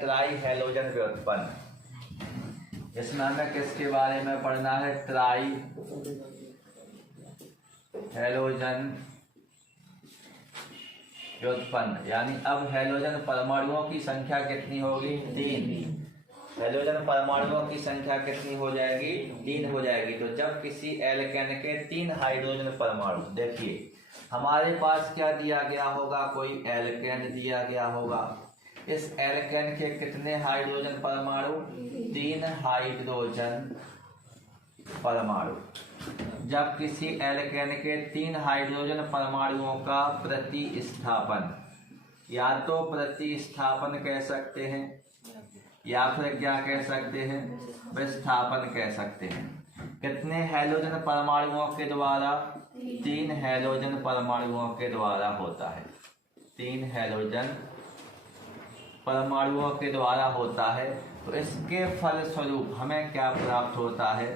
Try halogen व्युत्पन्न, इसमें हमें किसके बारे में पढ़ना है? ट्राई हैलोजन व्युत्पन्न। यानी अब हैलोजन परमाणुओं की संख्या कितनी होगी? 3। हैलोजन परमाणुओं की संख्या कितनी हो जाएगी? 3 हो जाएगी। तो जब किसी एल्केन के 3 हाइड्रोजन परमाणु, देखिए हमारे पास क्या दिया गया होगा? कोई एल्केन दिया गया होगा। इस एल्केन के कितने हाइड्रोजन परमाणु? 3 हाइड्रोजन परमाणु। जब किसी एल्केन के 3 हाइड्रोजन परमाणुओं का प्रतिस्थापन, या तो प्रतिस्थापन कह सकते हैं या फिर क्या कह सकते हैं? विस्थापन कह सकते हैं। कितने हैलोजन परमाणुओं के द्वारा? 3 हैलोजन परमाणुओं के द्वारा होता है। 3 हैलोजन परमाणुओं के द्वारा होता है। तो इसके फलस्वरूप हमें क्या प्राप्त होता है?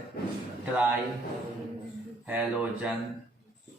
ट्राई हैलोजन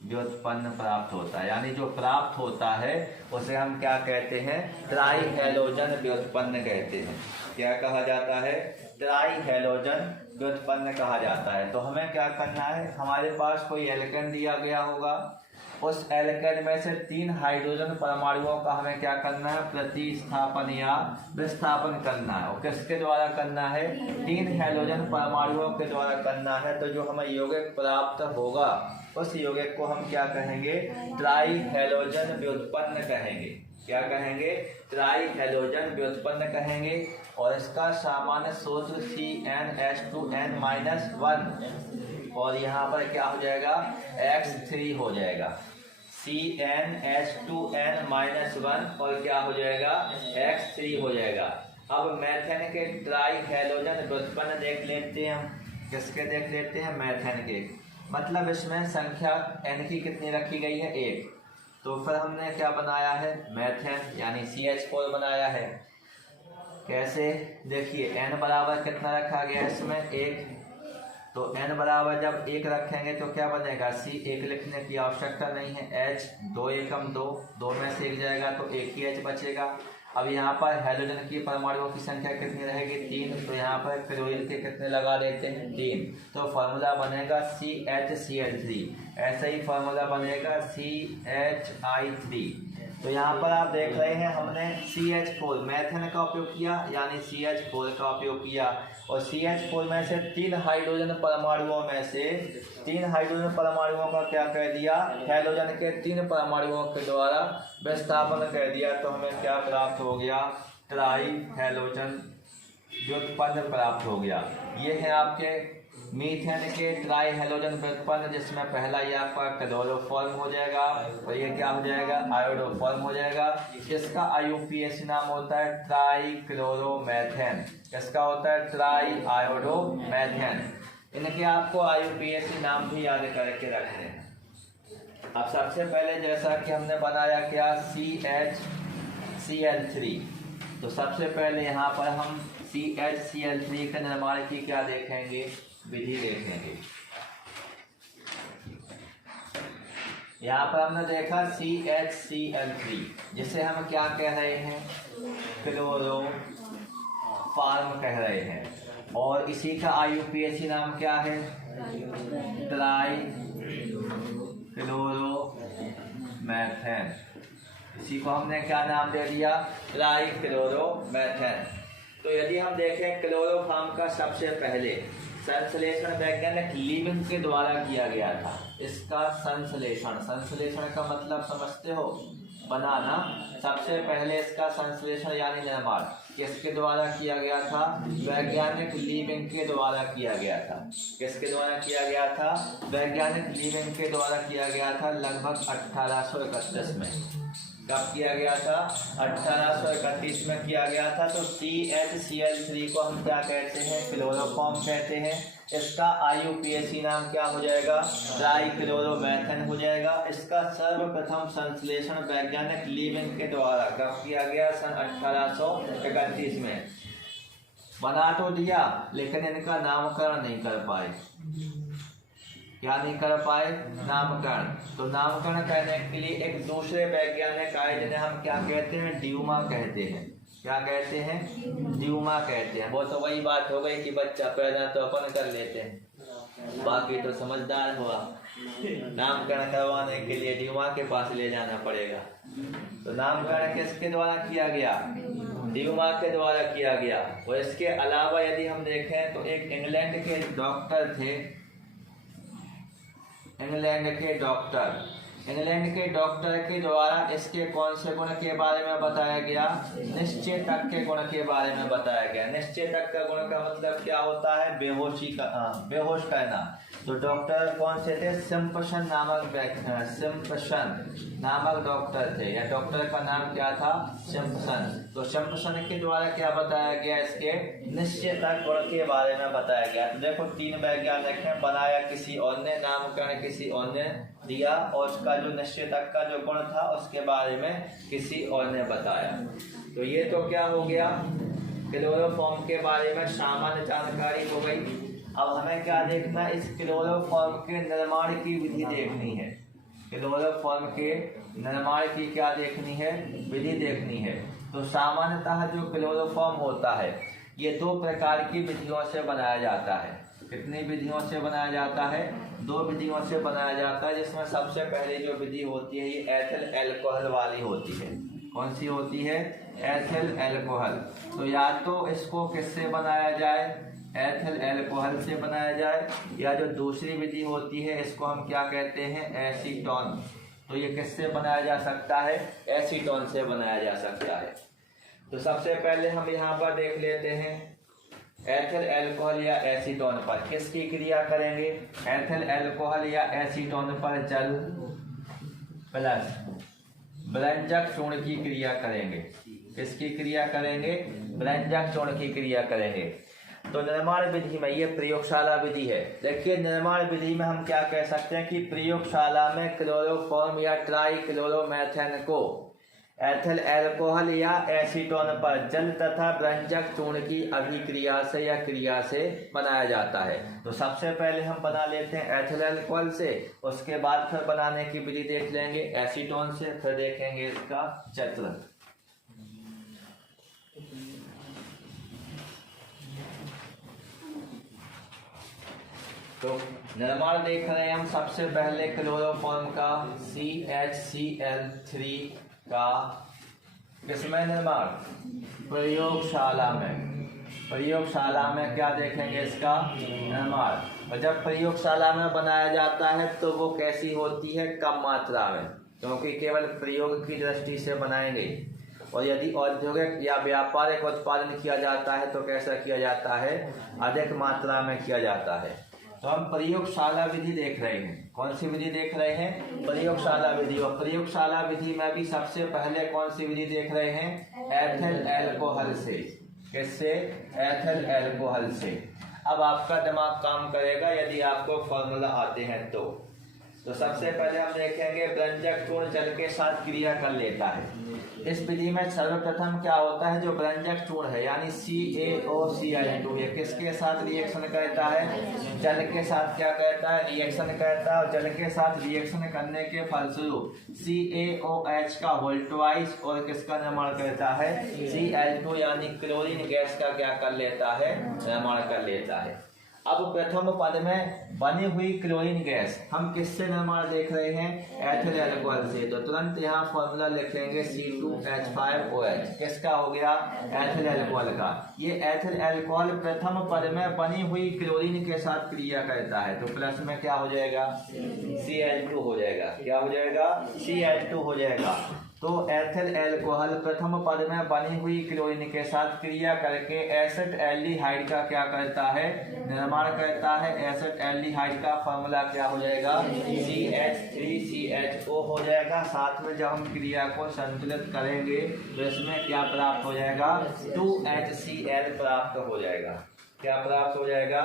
व्युत्पन्न प्राप्त होता है। यानी जो प्राप्त होता है उसे हम क्या कहते हैं? ट्राई हैलोजन व्युत्पन्न कहते हैं। क्या कहा जाता है? ट्राई हैलोजन व्युत्पन्न कहा जाता है। तो हमें क्या करना है? हमारे पास कोई एल्केन दिया गया होगा, उस एल्केन में से 3 हाइड्रोजन परमाणुओं का हमें क्या करना है? प्रतिस्थापन या विस्थापन करना है। और किसके द्वारा करना है? 3 हैलोजन परमाणुओं के द्वारा करना है। तो जो हमें यौगिक प्राप्त होगा उस यौगिक को हम क्या कहेंगे? ट्राई हैलोजन व्युत्पन्न कहेंगे। क्या कहेंगे? ट्राई हैलोजन व्युत्पन्न कहेंगे। और इसका सामान्य सूत्र CnH2n-1, और यहाँ पर क्या हो जाएगा? X3 हो जाएगा। CnH2n-1 और क्या हो जाएगा? X3 हो जाएगा। अब मेथेन के ट्राई हैलोजन व्युत्पन्न देख लेते हैं हम। किसके देख लेते हैं? मेथेन के। मतलब इसमें संख्या n की कितनी रखी गई है? 1। तो फिर हमने क्या बनाया है? मेथेन यानी CH4 बनाया है। कैसे? देखिए n बराबर कितना रखा गया है इसमें? 1। तो n बराबर जब 1 रखेंगे तो क्या बनेगा? C1 लिखने की आवश्यकता नहीं है। H 2 एकम 2, 2 में से 1 जाएगा तो एक ही H बचेगा। अब यहाँ पर हैलोजन की परमाणुओं की संख्या कितनी रहेगी? 3। तो यहाँ पर क्लोरीन के कितने लगा देते हैं? 3। तो फॉर्मूला बनेगा CHCl3। ऐसा ही फॉर्मूला बनेगा CHI3। तो यहाँ पर आप देख रहे हैं हमने CH4 मेथेन का उपयोग किया, यानी CH4 का उपयोग किया। और CH4 में से 3 हाइड्रोजन परमाणुओं में से 3 हाइड्रोजन परमाणुओं का क्या कह दिया? हैलोजन के 3 परमाणुओं के द्वारा विस्थापन कर दिया। तो हमें क्या प्राप्त हो गया? ट्राई हैलोजन व्युत्पन्न प्राप्ट हो गया। ये है आपके मीथेन के ट्राई हैलोजन व्युत्पन्न, जिसमें पहला ये आपका क्लोरोफॉर्म हो जाएगा और ये क्या हो जाएगा? आयोडोफॉर्म हो जाएगा। इसका IUPAC नाम होता है ट्राई क्लोरोमेथेन। इसका होता है ट्राई आयोडोमेथेन। इनके आपको IUPAC नाम भी याद करके रखने हैं। अब सबसे पहले जैसा कि हमने बनाया क्या? CHCl3। तो सबसे पहले यहाँ पर हम CHCl3 के निर्माण की क्या देखेंगे? विधि देखेंगे। यहाँ पर हमने देखा CHCl3, जिसे हम क्या कह रहे हैं? क्लोरोफॉर्म कह रहे हैं। और इसी का IUPAC नाम क्या है? Try chloromethane. इसी को हमने क्या नाम दे दिया? Try chloromethane. तो यदि हम देखें क्लोरोफॉर्म का सबसे पहले संश्लेषण वैज्ञानिक लीविंग के द्वारा किया गया था। इसका संश्लेषण का मतलब समझते हो? बनाना। सबसे पहले इसका संश्लेषण यानी निर्माण किसके द्वारा किया गया था? वैज्ञानिक लीविंग के द्वारा किया गया था। किसके द्वारा किया गया था? वैज्ञानिक लीविंग के द्वारा किया गया था, लगभग 1831 में। कब किया गया था? 1831 में किया गया था। तो CHCl3 को हम क्या कहते हैं? क्लोरोफॉर्म कहते हैं। इसका IUPAC नाम क्या हो जाएगा? ट्राई क्लोरोमेथेन हो जाएगा। इसका सर्वप्रथम संश्लेषण वैज्ञानिक लीविंग के द्वारा कब किया गया? सन 1831 में। बना तो दिया, लेकिन इनका नामकरण नहीं कर पाए। क्या नहीं कर पाए? नामकरण। तो नामकरण करने के लिए एक दूसरे वैज्ञानिक आए, जिन्हें हम क्या कहते हैं? ड्यूमा कहते हैं। क्या कहते हैं? ड्यूमा कहते हैं। वो तो वही बात हो गई कि बच्चा पैदा तो अपन कर लेते हैं, बाकी तो समझदार हुआ, नामकरण करवाने के लिए ड्यूमा के पास ले जाना पड़ेगा। तो नामकरण किसके द्वारा किया गया? ड्यूमा के द्वारा किया गया। और इसके अलावा यदि हम देखें तो एक इंग्लैंड के डॉक्टर थे, इंग्लैंड के डॉक्टर के द्वारा इसके कौन से गुण के बारे में बताया गया? निश्चेतक के गुण के बारे में बताया गया। निश्चेतक का गुण का मतलब क्या होता है? बेहोश करना। तो डॉक्टर कौन से थे? सिम्पसन नामक डॉक्टर थे, या डॉक्टर का नाम क्या था? सिम्पसन। तो सिम्पसन के द्वारा क्या बताया गया? इसके निश्चेतक गुण के बारे में बताया गया। तो देखो 3 वैज्ञानिक हैं, बनाया किसी और ने, नामकरण किसी और ने दिया, और उसका जो निश्चेतक का जो गुण था उसके बारे में किसी और ने बताया। तो ये तो क्या हो गया? क्लोरोफॉर्म के बारे में सामान्य जानकारी हो गई। अब हमें क्या देखना है? इस क्लोरोफॉर्म के निर्माण की विधि देखनी है। क्लोरोफॉर्म के निर्माण की क्या देखनी है? विधि देखनी है। तो सामान्यतः जो क्लोरोफॉर्म होता है ये 2 प्रकार की विधियों से बनाया जाता है। कितनी विधियों से बनाया जाता है? 2 विधियों से बनाया जाता है, जिसमें सबसे पहले जो विधि होती है ये एथिल अल्कोहल वाली होती है। कौन सी होती है? Ethyl alcohol. तो या तो इसको किससे बनाया जाए? एथिल अल्कोहल से बनाया जाए, या जो दूसरी विधि होती है इसको हम क्या कहते हैं? एसीटोन। तो ये किससे बनाया जा सकता है? एसीटोन से बनाया जा सकता है। तो सबसे पहले हम यहाँ पर देख लेते हैं एथिल अल्कोहल या एसीटोन पर किसकी क्रिया करेंगे? एथिल अल्कोहल या एसीटोन पर जल प्लस व्यंजक चूर्ण की क्रिया करेंगे। किसकी क्रिया करेंगे? व्यंजक चूर्ण की क्रिया करेंगे। तो निर्माण विधि में ये प्रयोगशाला विधि है। देखिए निर्माण विधि में हम क्या कह सकते हैं कि प्रयोगशाला में क्लोरोफॉर्म या ट्राइक्लोरोमेथेन को एथिल अल्कोहल या एसीटोन पर जल तथा व्यंजक चूर्ण की अभिक्रिया से या क्रिया से बनाया जाता है। तो सबसे पहले हम बना लेते हैं एथिल अल्कोहल से, उसके बाद फिर बनाने की विधि देख लेंगे एसीटोन से, फिर देखेंगे इसका चक्र। तो निर्माण देख रहे हैं हम सबसे पहले क्लोरोफॉर्म का CHCl3 का किसमें निर्माण? प्रयोगशाला में। प्रयोगशाला में क्या देखेंगे? इसका निर्माण। और जब प्रयोगशाला में बनाया जाता है तो वो कैसी होती है? कम मात्रा में, क्योंकि केवल प्रयोग की दृष्टि से बनाएंगे। और यदि औद्योगिक या व्यापारिक उत्पादन किया जाता है तो कैसा किया जाता है? अधिक मात्रा में किया जाता है। तो हम प्रयोगशाला विधि देख रहे हैं। कौन सी विधि देख रहे हैं? प्रयोगशाला विधि। और प्रयोगशाला विधि में भी सबसे पहले कौन सी विधि देख रहे हैं? एथिल अल्कोहल से। किससे? एथिल अल्कोहल से। अब आपका दिमाग काम करेगा यदि आपको फॉर्मूला आते हैं तो सबसे पहले हम देखेंगे व्यंजक चूर्ण जल के साथ क्रिया कर लेता है। इस विधि में सर्वप्रथम क्या होता है? जो व्यंजक चूर्ण है यानी CaOCl2 ये किसके साथ रिएक्शन करता है? जल के साथ क्या करता है? रिएक्शन करता है। और जल के साथ रिएक्शन करने के फलस्वरूप CaOH का वोल्टवाइज और किसका निर्माण करता है? Cl2 यानी क्लोरीन गैस का क्या कर लेता है? निर्माण कर लेता है। अब प्रथम पद में बनी हुई क्लोरीन गैस हम किससे निर्माण देख रहे हैं? एथिल अल्कोहल से। तो तुरंत यहाँ फॉर्मूला लिखेंगे C2H5OH। किसका हो गया? एथिल अल्कोहल का। ये एथिल अल्कोहल प्रथम पद में बनी हुई क्लोरीन के साथ क्रिया करता है। तो प्लस में क्या हो जाएगा? Cl2 हो जाएगा। क्या हो जाएगा? Cl2 हो जाएगा। तो एथिल अल्कोहल प्रथम पद में बनी हुई क्लोरीन के साथ क्रिया करके एसिड एल्डिहाइड का क्या करता है? निर्माण करता है। एसिड एल्डिहाइड का फॉर्मूला क्या हो जाएगा? CH3CHO हो जाएगा। साथ में जब हम क्रिया को संतुलित करेंगे तो इसमें क्या प्राप्त हो जाएगा? 2HCl प्राप्त हो जाएगा। क्या प्राप्त हो जाएगा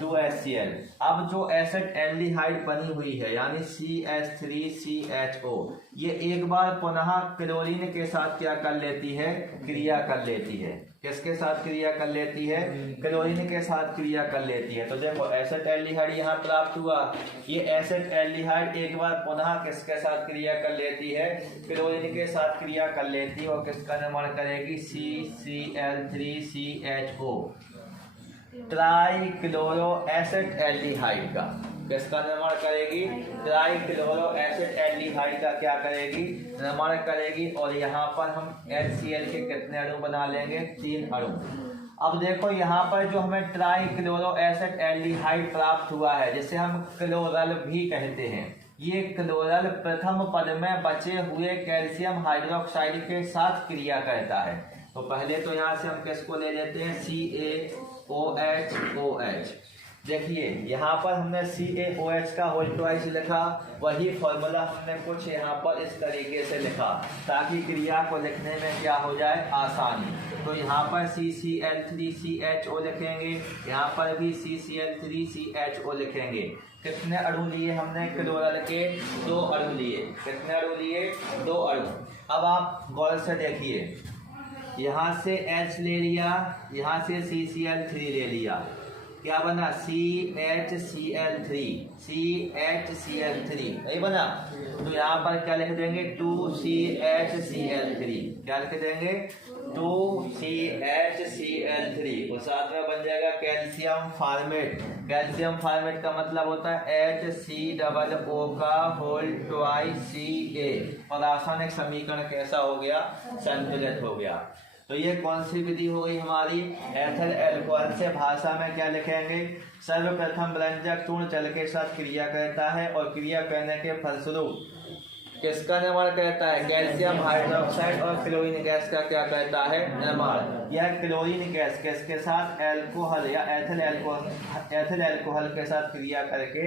2HCl। अब जो एसिड एल्डिहाइड बनी हुई है यानी CH3CHO, ये एक बार पुनः क्लोरीन के साथ क्या कर लेती है, क्रिया कर लेती है। किसके साथ क्रिया कर लेती है, क्लोरीन के साथ क्रिया कर लेती है। तो देखो एसिड एल्डिहाइड यहाँ प्राप्त हुआ, ये एसिड एल्डिहाइड एक बार पुनः किसके साथ क्रिया कर लेती है, क्लोरीन के साथ क्रिया कर लेती है और किसका निर्माण करेगी, CCl3CHO, ट्राइक्लोरो एसिड एल्डिहाइड का। किसका निर्माण करेगी, ट्राइक्लोरो एसिड एल्डिहाइड का क्या करेगी, निर्माण करेगी। और यहाँ पर हम HCl के कितने अणु बना लेंगे, 3 अणु। अब देखो यहाँ पर जो हमें ट्राइक्लोरो एसिड एल्डिहाइड प्राप्त हुआ है, जिसे हम क्लोरल भी कहते हैं, ये क्लोरल प्रथम पद में बचे हुए कैल्शियम हाइड्रोक्साइड के साथ क्रिया करता है। तो पहले तो यहाँ से हम किसको ले लेते हैं, CaOH। देखिए यहाँ पर हमने CaOH का होल ट्वाइस लिखा, वही फॉर्मूला हमने कुछ यहाँ पर इस तरीके से लिखा ताकि क्रिया को लिखने में क्या हो जाए, आसानी। तो यहाँ पर CCl3CHO लिखेंगे, यहाँ पर भी CCl3CHO लिखेंगे। कितने अणु लिए हमने क्लोरल के, 2 अणु लिए। कितने अणु लिए, 2 अणु। अब आप गौर से देखिए, यहाँ से H ले लिया, यहाँ से CCl3 ले लिया, क्या बना, CHCl3, CHCl3 नहीं बना। तो यहाँ पर क्या लिख देंगे, 2CHCl3। क्या लिख देंगे, 2CHCl3 और साथ में बन जाएगा कैल्शियम फार्मेट। कैल्शियम फार्मेट का मतलब होता है HCOO का होल ट्वाइस Ca, और रासायनिक समीकरण कैसा हो गया, संतुलित हो गया। तो ये कौन सी विधि हो गई हमारी, एथिल अल्कोहल से भाषा में क्या लिखेंगे, सर्वप्रथम व्यंजक चूर्ण जल के साथ क्रिया करता है और क्रिया करने के फलस्वरूप किसका निर्माण करता है, कैल्शियम हाइड्रोक्साइड और क्लोरीन गैस का क्या करता है, निर्माण। यह क्लोरीन गैस किसके साथ, अल्कोहल या एथिल अल्कोहल के साथ क्रिया करके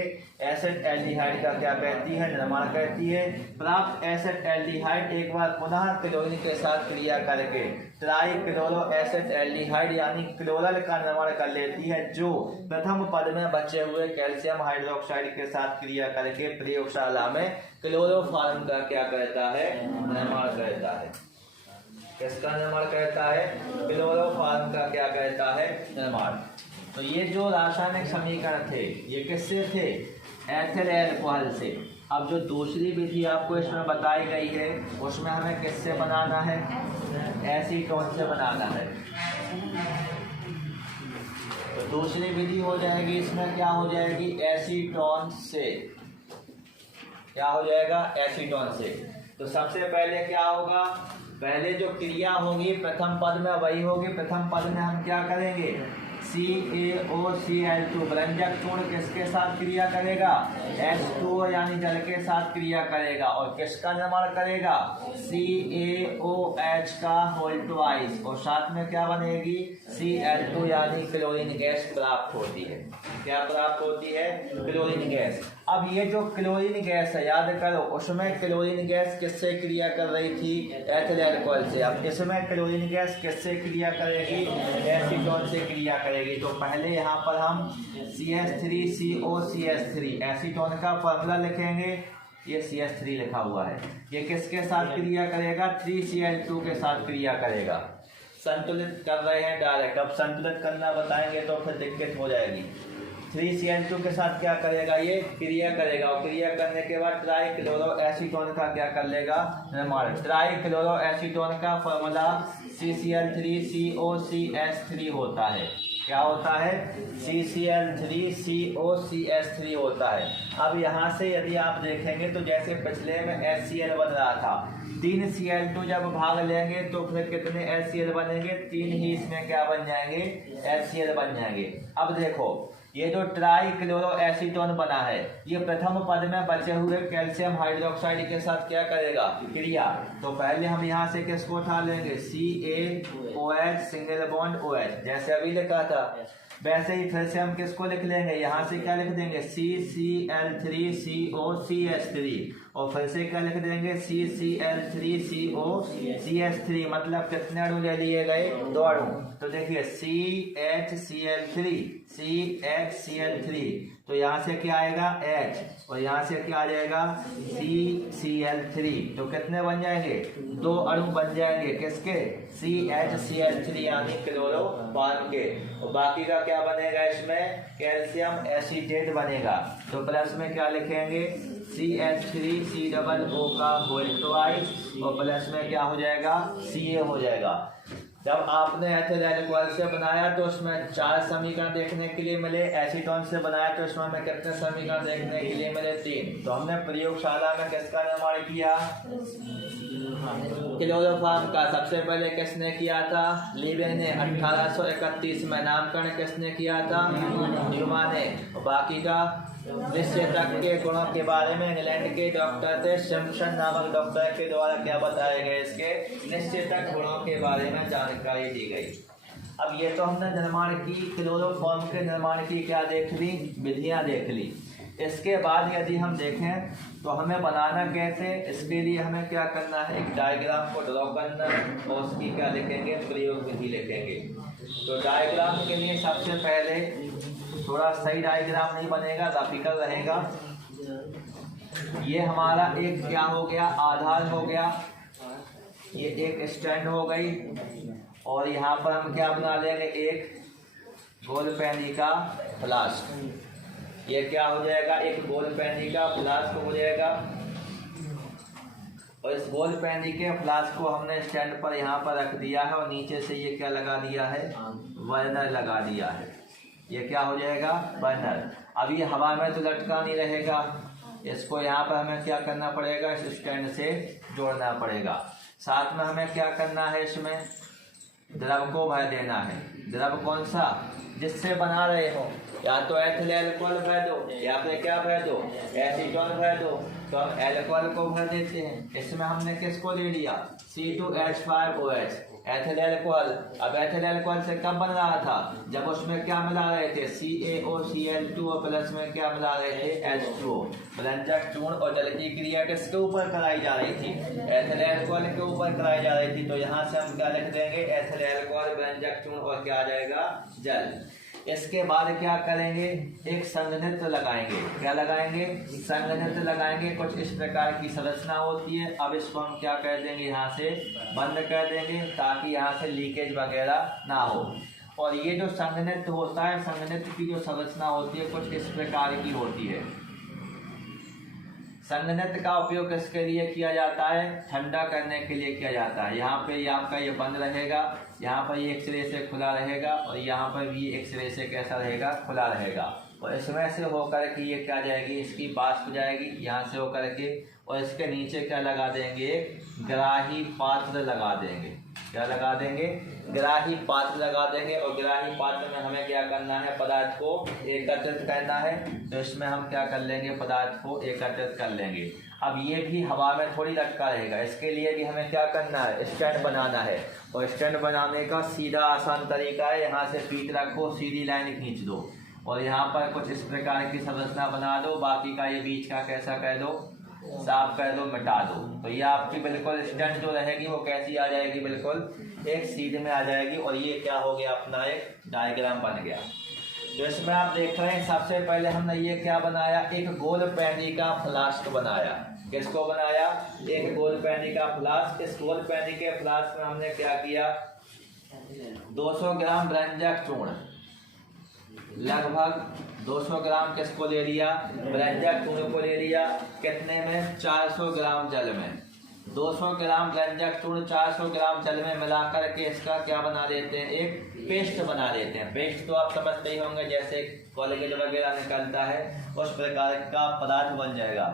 एसिड एल्डिहाइड का क्या करती है, निर्माण करती है। प्राप्त एसिड एल्डिहाइड एक बार पुनः क्लोरीन के साथ क्रिया करके ट्राइक्लोरो एसिड एल्डिहाइड यानी क्लोरल का निर्माण कर लेती है, जो प्रथम पद में बचे हुए कैल्शियम हाइड्रोक्साइड के साथ क्रिया करके प्रयोगशाला में क्लोरोफॉर्म का क्या करता है, निर्माण करता है। किसका निर्माण करता है, क्लोरोफॉर्म का क्या करता है, निर्माण। तो ये जो रासायनिक समीकरण थे ये किससे थे, एथिल अल्कोहल से। अब जो दूसरी विधि आपको इसमें बताई गई है उसमें हमें किससे बनाना है, एसीटोन से बनाना है। तो दूसरी विधि हो जाएगी, इसमें क्या हो जाएगी, एसीटोन से। क्या हो जाएगा, एसीटोन से। तो सबसे पहले क्या होगा, पहले जो क्रिया होगी प्रथम पद में वही होगी। प्रथम पद में हम क्या करेंगे, CaOCl2 व्यंजक चूर्ण किसके साथ क्रिया करेगा, H2O यानी जल के साथ क्रिया करेगा और किसका निर्माण करेगा, CaOH का होल ट्वाइस, और साथ में क्या बनेगी, Cl2 यानी क्लोरीन गैस प्राप्त होती है। क्या प्राप्त होती है, क्लोरीन गैस। अब ये जो क्लोरीन गैस है याद करो, उसमें क्लोरीन गैस किससे क्रिया कर रही थी, एथिल अल्कोहल से। अब इसमें क्लोरीन गैस किससे क्रिया करेगी, एसीटोन से क्रिया करेगी। तो पहले यहाँ पर हम CH3COCH3 एसीटोन का फॉर्मूला लिखेंगे, ये CH3 लिखा हुआ है, ये किसके साथ क्रिया करेगा, 3Cl2 के साथ क्रिया करेगा। संतुलित कर रहे हैं डायरेक्ट, अब संतुलित करना बताएंगे तो फिर दिक्कत हो जाएगी। 3Cl2 के साथ क्या करेगा, ये क्रिया करेगा और क्रिया करने के बाद ट्राइक्लोरो एसीटोन का क्या कर लेगा, निर्माण। ट्राइक्लोरो एसीटोन का फॉर्मूला CCl3COCH3 होता है। क्या होता है, CCl3COCH3 होता है। अब यहाँ से यदि आप देखेंगे तो जैसे पिछले में HCl बन रहा था, 3 Cl2 जब भाग लेंगे तो फिर कितने HCl बनेंगे, 3 ही इसमें क्या बन जाएंगे, HCl बन जाएंगे। अब देखो ये जो ट्राइक्लोरो एसीटोन बना है ये प्रथम पद में बचे हुए कैल्शियम हाइड्रोक्साइड के साथ क्या करेगा, क्रिया। तो पहले हम यहाँ से किसको उठा लेंगे, CaOH सिंगल बॉन्ड OH, जैसे अभी लिखा था वैसे ही फिर से हम किसको लिख लेंगे, यहाँ से क्या लिख देंगे, CCl3COCH3, और फिर से क्या लिख देंगे CCl3CO CH3, मतलब कितने अणु ले लिए गए? 2 अणु। तो देखिए CHCl3 तो यहाँ से क्या आएगा H, और यहाँ से क्या आ जाएगा CCl3, तो कितने बन जाएंगे? 2 अणु बन जाएंगे किसके? CHCl3 यानी क्लोरोफॉर्म के। और बाकी का क्या बनेगा? इसमें कैल्शियम एसीटेट बनेगा। तो प्लस में क्या लिखेंगे? CH3COO का होल ट्वाइस, और प्लस में क्या हो जाएगा? Ca हो जाएगा। जब आपने एथिल अल्कोहल से बनाया तो उसमें 4 समीकरण देखने के लिए मिले, एसीटोन से बनाया तो उसमें हमें कितने समीकरण देखने के लिए मिले? 3। तो हमने प्रयोगशाला में किसका निर्माण किया? क्लोरोफॉर्म का। सबसे पहले किसने किया था? लीविंग ने। 1831 में। नामकरण किसने किया था? न्यूमैन ने। बाकी का निश्चेतक के गुणों के बारे में इंग्लैंड के डॉक्टर थे सिम्पसन नामक डॉक्टर के द्वारा क्या बताया गया? इसके निश्चेतक गुणों के बारे में जानकारी दी गई। अब ये तो हमने निर्माण की, क्लोरोफॉर्म के निर्माण की क्या देख ली? विधियां देख ली। इसके बाद यदि हम देखें तो हमें बनाना कैसे, इसके लिए हमें क्या करना है? एक डायग्राम को ड्रॉ करना है और उसकी क्या लिखेंगे? प्रयोग विधि लिखेंगे। तो डायग्राम के लिए सबसे पहले थोड़ा सही डायग्राम नहीं बनेगा, ग्राफिकल रहेगा। ये हमारा एक क्या हो गया? आधार हो गया, ये एक स्टैंड हो गई, और यहाँ पर हम क्या बना लेंगे? एक गोल पैनी का फ्लास्क। ये क्या हो जाएगा? एक गोल पैनी का फ्लास्क हो जाएगा। और इस गोल पैनी के फ्लास्क को हमने स्टैंड पर यहाँ पर रख दिया है, और नीचे से ये क्या लगा दिया है? बर्नर लगा दिया है। ये क्या हो जाएगा? बर्नर। अब ये हवा में तो लटका नहीं रहेगा, इसको यहाँ पर हमें क्या करना पड़ेगा? इस स्टैंड से जोड़ना पड़ेगा। साथ में हमें क्या करना है? इसमें द्रव को भर देना है। द्रव कौन सा? जिससे बना रहे हो, या तो एथिल अल्कोहल भर दो, या फिर क्या भर दो? एसीटोन भर दो। तो हम अल्कोहल को भर देते हैं। इसमें हमने किसको ले लिया? C2H5OH, ethyl alcohol. अब एथिल अल्कोहल से कब बन रहा था? जब उसमें क्या मिला रहे थे? CaOCl2, और प्लस में क्या मिला रहे थे? H2O। व्यंजक चूर्ण और जल की क्रिया किसके ऊपर कराई जा रही थी? एथिल अल्कोहल के ऊपर कराई जा रही थी। तो यहाँ से हम क्या लिख देंगे? एथिल अल्कोहल, व्यंजक चूर्ण और क्या आ जाएगा? जल। इसके बाद क्या करेंगे? एक संघनित्र लगाएंगे। क्या लगाएंगे? संघनित्र लगाएंगे। कुछ इस प्रकार की संरचना होती है। अब इसको हम क्या कर देंगे? यहाँ से बंद कर देंगे ताकि यहाँ से लीकेज वगैरह ना हो। और ये जो संघनित्र होता है, संघनित्र की जो संरचना होती है कुछ इस प्रकार की होती है। संघनित्र का उपयोग किसके लिए किया जाता है? ठंडा करने के लिए किया जाता है। यहाँ पे ये आपका ये बंद रहेगा, यहाँ पर ये एक सिरे से खुला रहेगा, और यहाँ पर भी एक सिरे से कैसा रहेगा? खुला रहेगा। और इसमें से होकर के ये क्या जाएगी? इसकी वाष्प जाएगी यहाँ से होकर के, और इसके नीचे क्या लगा देंगे? ग्राही पात्र लगा देंगे। क्या लगा देंगे? ग्राही पात्र लगा देंगे। और ग्राही पात्र में हमें क्या करना है? पदार्थ को एकत्रित करना है। तो इसमें हम क्या कर लेंगे? पदार्थ को एकत्रित कर लेंगे। अब ये भी हवा में थोड़ी लटका रहेगा, इसके लिए भी हमें क्या करना है? स्टैंड बनाना है। और स्टैंड बनाने का सीधा आसान तरीका है, यहाँ से फीट रखो, सीधी लाइन खींच दो, और यहाँ पर कुछ इस प्रकार की संरचना बना दो। बाकी का ये बीच का कैसा कर दो? साफ कर दो, मिटा दो। तो ये आपकी बिल्कुल स्टैंड जो रहेगी वो कैसी आ जाएगी? बिल्कुल एक सीधे में आ जाएगी। और ये क्या हो गया? अपना एक डायग्राम बन गया। तो इसमें आप देख रहे हैं सबसे पहले हमने ये क्या बनाया? एक गोल पैनी का फ्लास्क बनाया। किसको बनाया? एक गोल पैनी का फ्लास्क। इस गोल पैनी के फ्लास्क में हमने क्या किया? 200 ग्राम व्यंजक चूर्ण, लगभग 200 ग्राम किसको ले लिया? व्यंजक चूर्ण को ले लिया। कितने में? 400 ग्राम जल में। 200 ग्राम व्यंजक चूर्ण 400 ग्राम जल में मिलाकर के इसका क्या बना देते हैं? एक पेस्ट बना देते हैं। पेस्ट तो आप समझते ही होंगे, जैसे कोलेजन वगैरह निकलता है उस प्रकार का पदार्थ बन जाएगा।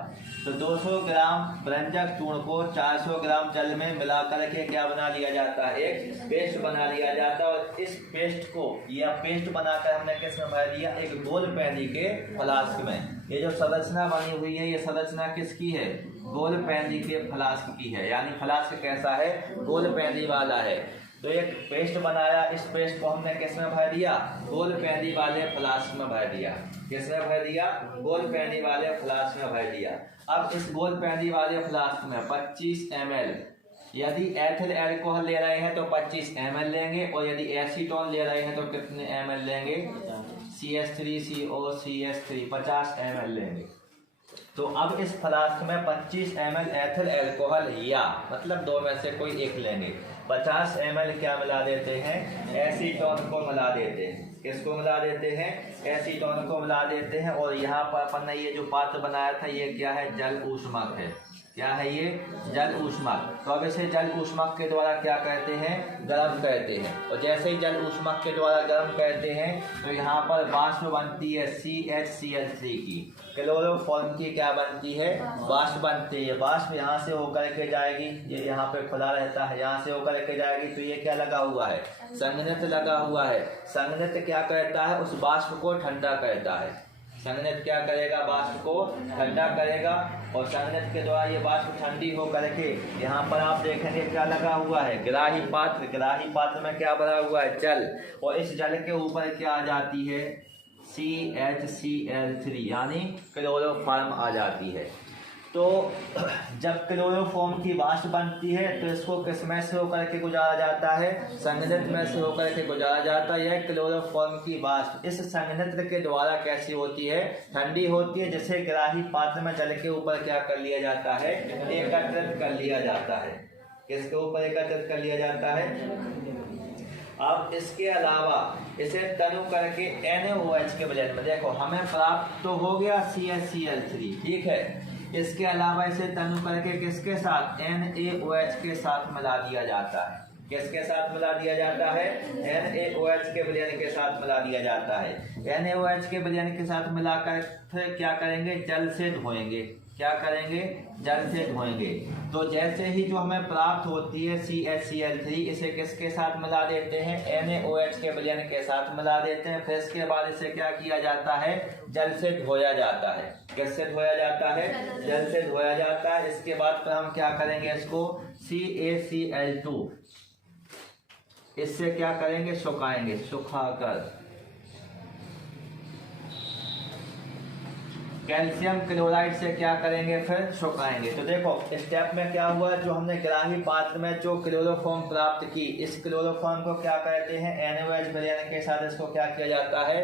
तो 200 ग्राम व्यंजक चूर्ण को 400 ग्राम जल में मिलाकर के क्या बना लिया जाता है? एक पेस्ट बना लिया जाता है। और इस पेस्ट को या पेस्ट बनाकर हमने किस में भर दिया? एक गोल पैनी के फ्लास्क में। ये जो संरचना बनी हुई है, ये संरचना किसकी है? गोल पैनी के फ्लास्क की है। यानी फ्लास्क कैसा है? गोल पैनी वाला है। तो एक पेस्ट बनाया, इस पेस्ट को हमने किस में भर दिया, गोल पैनी वाले फ्लास्क में भर दिया। किस में भर दिया, गोल पैनी वाले फ्लास्क में भर दिया। अब इस गोल पैनी वाले फ्लास्क में 25 ml, यदि एथिल अल्कोहल ले रहे हैं तो 25 ml लेंगे, और यदि एसीटोन ले रहे हैं तो कितने ml लेंगे, CH3COCH3 50 ml लेंगे। तो अब इस फ्लास्क में 25 ml एथिल अल्कोहल या मतलब दो में से कोई एक लेंगे, 50 ml क्या मिला देते हैं, एसीटोन को मिला देते हैं। किसको मिला देते हैं, एसीटोन को मिला देते हैं। और यहाँ पर अपन ने ये जो पात्र बनाया था ये क्या है, जल ऊष्मक है। क्या है ये, जल ऊष्मक। तो अब इसे जल ऊष्मक के द्वारा क्या कहते हैं, गर्म कहते हैं। और जैसे ही जल ऊष्मक के द्वारा गर्म कहते हैं तो यहाँ पर वाष्प बनती है CHCl3 की, क्लोरोफॉर्म की क्या बनती है, वाष्प बनती है। वाष्प यहाँ से होकर के जाएगी, ये यहाँ पे खुला रहता है, यहाँ से होकर के जाएगी। तो ये क्या लगा हुआ है, संघनित्र लगा हुआ है। संघनित्र क्या करता है, उस वाष्प को ठंडा करता है। संघनित्र क्या करेगा, वाष्प को ठंडा करेगा, और संघनित्र के द्वारा ये वाष्प ठंडी हो करके यहाँ पर आप देखेंगे क्या लगा हुआ है, ग्राही पात्र। ग्राही पात्र में क्या भरा हुआ है, जल, और इस जल के ऊपर क्या आ जाती है, CHCl3 यानी क्लोरोफॉर्म आ जाती है। तो जब क्लोरोफॉर्म की वाष्प बनती है तो इसको किस में से होकर के गुजारा जाता है, संघनित्र में से होकर के गुजारा जाता है। यह क्लोरोफॉर्म की वाष्प इस संघनित्र के द्वारा कैसी होती है, ठंडी होती है, जिसे ग्राही पात्र में जल के ऊपर क्या कर लिया जाता है, एकत्रित कर लिया जाता है। किसके ऊपर एकत्रित कर लिया जाता है। अब इसके अलावा इसे तनु करके NaOH के विलयन में, देखो हमें प्राप्त तो हो गया CHCl3, ठीक है। इसके अलावा इसे तनु करके किसके साथ, NaOH के साथ मिला दिया जाता है। किसके साथ मिला दिया जाता है, NaOH के विलयन के साथ मिला दिया जाता है। NaOH के विलयन के साथ मिलाकर फिर क्या करेंगे, जल से धोएंगे। क्या करेंगे, जल से धोएंगे। तो जैसे ही जो हमें प्राप्त होती है CHCl3, इसे किसके साथ मिला देते हैं, NaOH के विलयन के साथ मिला देते हैं। फिर इसके बाद इसे क्या किया जाता है, जल से धोया जाता है। किससे धोया जाता है, जल से धोया जाता है। इसके बाद फिर हम क्या करेंगे, इसको CaCl2 इससे क्या करेंगे, सुखाएंगे। सुखाकर कैल्शियम क्लोराइड से क्या करेंगे, फिर सुखाएंगे। तो देखो स्टेप में क्या हुआ, जो हमने ग्राही पात्र में जो क्लोरोफॉर्म प्राप्त की, इस क्लोरोफॉर्म को क्या कहते हैं, NaOH विलयन के साथ इसको क्या किया जाता है,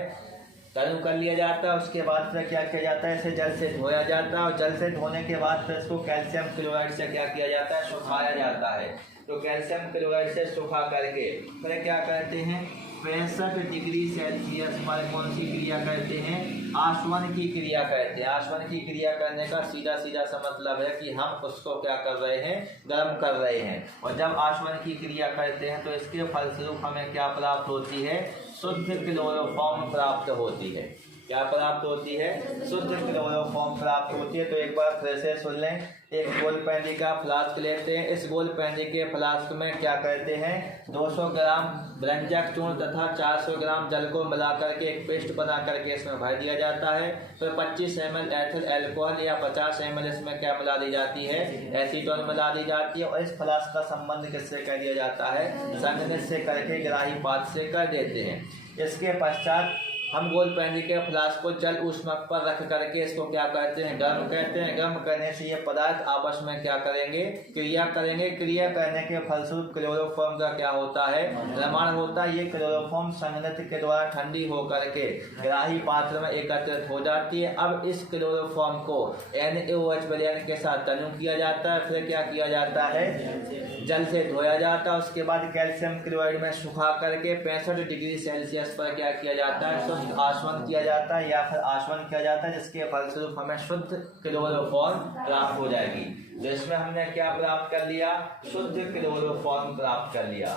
तनु कर लिया जाता है। उसके बाद फिर क्या किया जाता है, इसे जल से धोया जाता है, और जल से धोने के बाद फिर इसको कैल्शियम क्लोराइड से क्या किया जाता है, सुखाया जाता है। तो कैल्शियम क्लोराइड से सुखा करके फिर क्या करते हैं, 65 डिग्री सेल्सियस पर कौन सी क्रिया करते हैं, आसवन की क्रिया करते हैं। आसवन की क्रिया करने का सीधा सीधा सा मतलब है कि हम उसको क्या कर रहे हैं, गर्म कर रहे हैं। और जब आसवन की क्रिया करते हैं तो इसके फलस्वरूप हमें क्या प्राप्त होती है, शुद्ध क्लोरोफॉर्म प्राप्त होती है। क्या प्राप्त होती है, शुद्ध क्लोरोफॉर्म प्राप्त होती है। तो एक बार फिर से सुन लें, एक गोल पैनी का फ्लास्क लेते हैं। इस गोल पैनी के फ्लास्क में क्या करते हैं, 200 ग्राम व्यंजक चूर्ण तथा 400 ग्राम जल को मिलाकर के एक पेस्ट बना करके इसमें भर दिया जाता है। फिर 25 ml एथिल अल्कोहल या 50 ml इसमें क्या मिला दी जाती है, एसीटोन मिला दी जाती है। और इस फ्लास्क का संबंध किससे कर दिया जाता है, संघनित्र से करके ग्राही पात्र से कर देते हैं। इसके पश्चात हम गोल पैनी के फ्लास्क को जल ऊष्मक पर रख करके इसको क्या कहते हैं, गर्म कहते हैं। गर्म करने से ये पदार्थ आपस में क्या करेंगे, क्रिया करेंगे। क्रिया करने के फलस्वरूप क्लोरोफॉर्म का क्या होता है, निर्माण होता है। ये क्लोरोफॉर्म संघनित्र के द्वारा ठंडी होकर के ग्राही पात्र में एकत्रित हो जाती है। अब इस क्लोरोफॉर्म को NaOH विलयन के साथ तनु किया जाता है। फिर क्या किया जाता है, जल से धोया जाता है। उसके बाद कैल्शियम क्लोराइड में सुखा करके 65 डिग्री सेल्सियस पर क्या किया जाता है, आसवन किया जाता है या फिर आसवन किया जाता है, जिसके फलस्वरूप हमें शुद्ध क्लोरोफॉर्म प्राप्त हो जाएगी। तो इसमें हमने क्या प्राप्त कर लिया, शुद्ध क्लोरोफॉर्म प्राप्त कर लिया।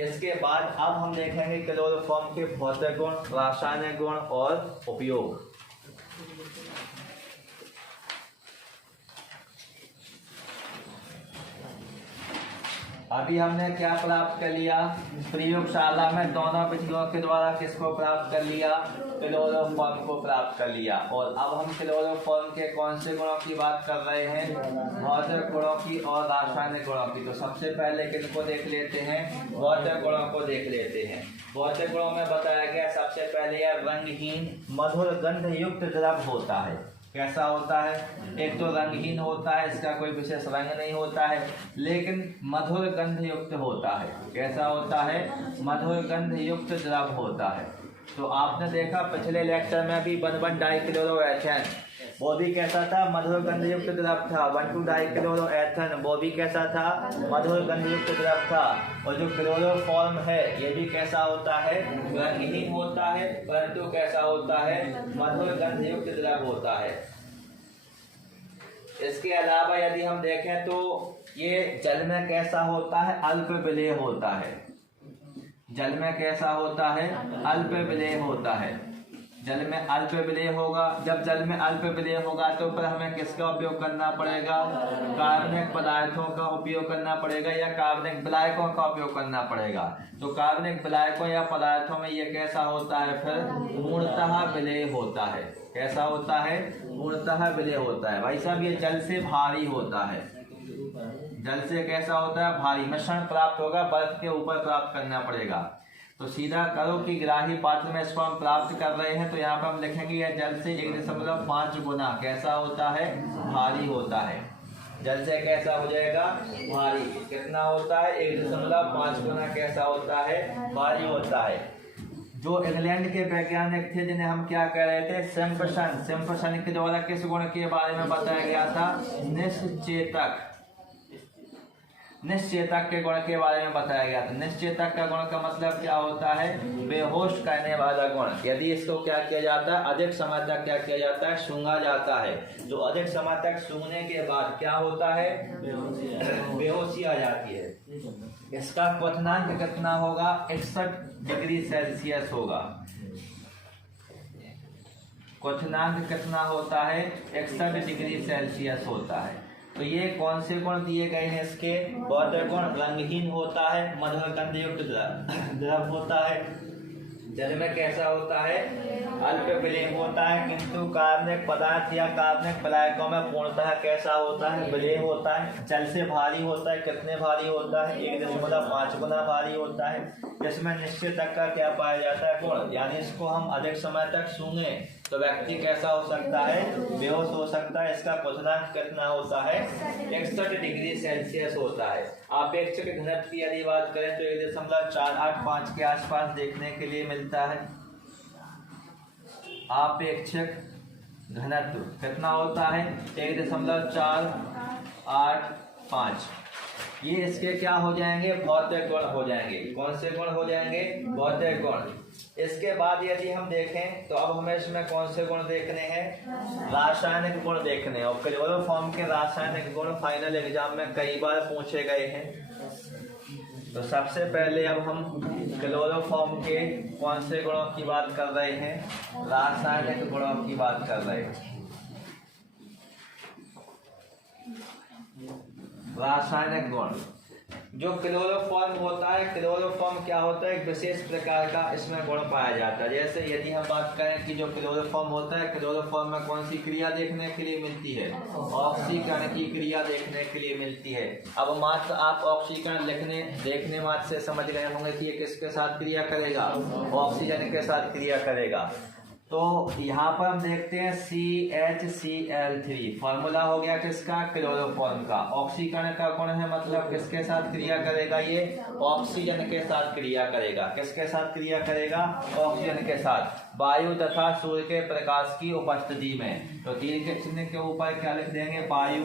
इसके बाद अब हम देखेंगे क्लोरोफॉर्म के भौतिक गुण, रासायनिक गुण और उपयोग। अभी हमने क्या प्राप्त कर लिया, प्रयोगशाला में दोनों विधियों के द्वारा किसको प्राप्त कर लिया, क्लोरोफॉर्म को प्राप्त कर लिया। और अब हम क्लोरोफॉर्म के कौन से गुणों की बात कर रहे हैं, भौतिक गुणों की और रासायनिक गुणों की। तो सबसे पहले किनको देख लेते हैं, भौतिक गुणों को देख लेते हैं। भौतिक गुणों में बताया गया सबसे पहले यह रंगहीन मधुर गंध युक्त द्रव होता है। कैसा होता है, एक तो रंगहीन होता है, इसका कोई विशेष रंग नहीं होता है, लेकिन मधुर गंध युक्त होता है। कैसा होता है, मधुर गंध युक्त द्रव होता है। तो आपने देखा पिछले लेक्चर में भी 1,1 डाइक्लोरोएथेन, वो भी कैसा था, मधुर गंध युक्त द्रव था। 1,2 डाइक्लोरोएथेन, वो भी कैसा था, मधुर गंध युक्त द्रव था। और जो क्लोरोफॉर्म है ये भी कैसा होता है, रंगहीन होता है, परंतु कैसा होता है, मधुर गंध युक्त द्रव होता है। इसके अलावा यदि हम देखें तो ये जल में कैसा होता है, अल्प विलेय होता है। जल में कैसा होता है, अल्प विलेय होता है। जल में अल्प विलेय होगा, जब जल में अल्प विलेय होगा तो फिर हमें किसका उपयोग करना पड़ेगा, कार्बनिक पदार्थों का उपयोग करना पड़ेगा या कार्बनिक विलायकों का उपयोग करना पड़ेगा। तो कार्बनिक विलायकों या पदार्थों में ये कैसा होता है, फिर पूर्णतः विलेय होता है। कैसा होता है, पूर्णतः विलेय होता है। भाई साहब ये जल से भारी होता है, जल से कैसा होता है, भारी। मिश्रण प्राप्त होगा, बर्फ के ऊपर प्राप्त करना पड़ेगा। तो सीधा करो कि ग्राही पात्र में इसको हम प्राप्त कर रहे हैं, तो यहाँ पर हम लिखेंगे यह जल से 1.5 गुना कैसा होता है, भारी होता है। जल से कैसा हो जाएगा, भारी। कितना होता है, 1.5 गुना कैसा होता है, भारी होता है। जो इंग्लैंड के वैज्ञानिक थे जिन्हें हम क्या कह रहे थे, सिम्पसन के द्वारा किस गुण के बारे में बताया गया था, निश्चेतक के गुण के बारे में बताया गया था। निश्चेतक का गुण का मतलब क्या होता है, बेहोश करने वाला गुण। यदि इसको क्या किया जाता है, अधिक समय तक क्या किया जाता है, सूंघा जाता है। जो अधिक समय तक सूंघने के बाद क्या होता है, बेहोशी आ जाती है। इसका क्वथनांक कितना होगा, 61 डिग्री सेल्सियस होगा। क्वथनांक कितना होता है, 61 डिग्री सेल्सियस होता है। तो ये कौन से गुण दिए गए हैं इसके, भौतिक गुण, रंगहीन होता है, मधुर गंध युक्त द्रव होता है। जल में कैसा होता है, अल्प विलेय होता है, किंतु कार्बनिक पदार्थ या कार्बनिक विलायकों में पूर्णतः कैसा होता है, विलेय होता है। जल से भारी होता है, कितने भारी होता है, 1.5 गुना भारी होता है। इसमें निश्चेतक का क्या पाया जाता है, गुण। यानी इसको हम अधिक समय तक सूंघे तो व्यक्ति कैसा हो सकता है, बेहोश हो सकता है। इसका क्वथनांक कितना होता है, 61 डिग्री सेल्सियस होता है। आपेक्षिक घनत्व की यदि बात करें तो 1.485 के आसपास देखने के लिए मिलता है। आपेक्षिक घनत्व कितना होता है, 1.485। ये इसके क्या हो जाएंगे, भौतिक गुण हो जाएंगे। कौन से गुण हो जाएंगे, भौतिक गुण। इसके बाद यदि हम देखें तो अब हमें इसमें कौन से गुण देखने हैं, रासायनिक गुण देखने हैं। और क्लोरोफॉर्म के रासायनिक गुण फाइनल एग्जाम में कई बार पूछे गए हैं। तो सबसे पहले अब हम क्लोरोफॉर्म के कौन से गुणों की बात कर रहे हैं, रासायनिक गुणों की बात कर रहे हैं। रासायनिक गुण, जो क्लोरोफॉर्म होता है, क्लोरोफॉर्म क्या होता है, एक विशेष प्रकार का इसमें गुण पाया जाता है। जैसे यदि हम बात करें कि जो क्लोरोफॉर्म होता है, क्लोरोफॉर्म में कौन सी क्रिया देखने के लिए मिलती है, ऑक्सीकरण की क्रिया देखने के लिए मिलती है। अब मात्र आप ऑक्सीकरण देखने मात्र से समझ गए होंगे कि ये किसके साथ क्रिया करेगा, ऑक्सीजन के साथ क्रिया करेगा। तो यहाँ पर हम देखते हैं CHCl3 फॉर्मूला हो गया किसका, क्लोरोफॉर्म का। ऑक्सीकरण का गुण है, मतलब किसके साथ क्रिया करेगा, ये ऑक्सीजन के साथ क्रिया करेगा। किसके साथ क्रिया करेगा, ऑक्सीजन के साथ, वायु तथा सूर्य के प्रकाश की उपस्थिति में। तो तीर के चिन्ह के ऊपर क्या लिख देंगे, वायु,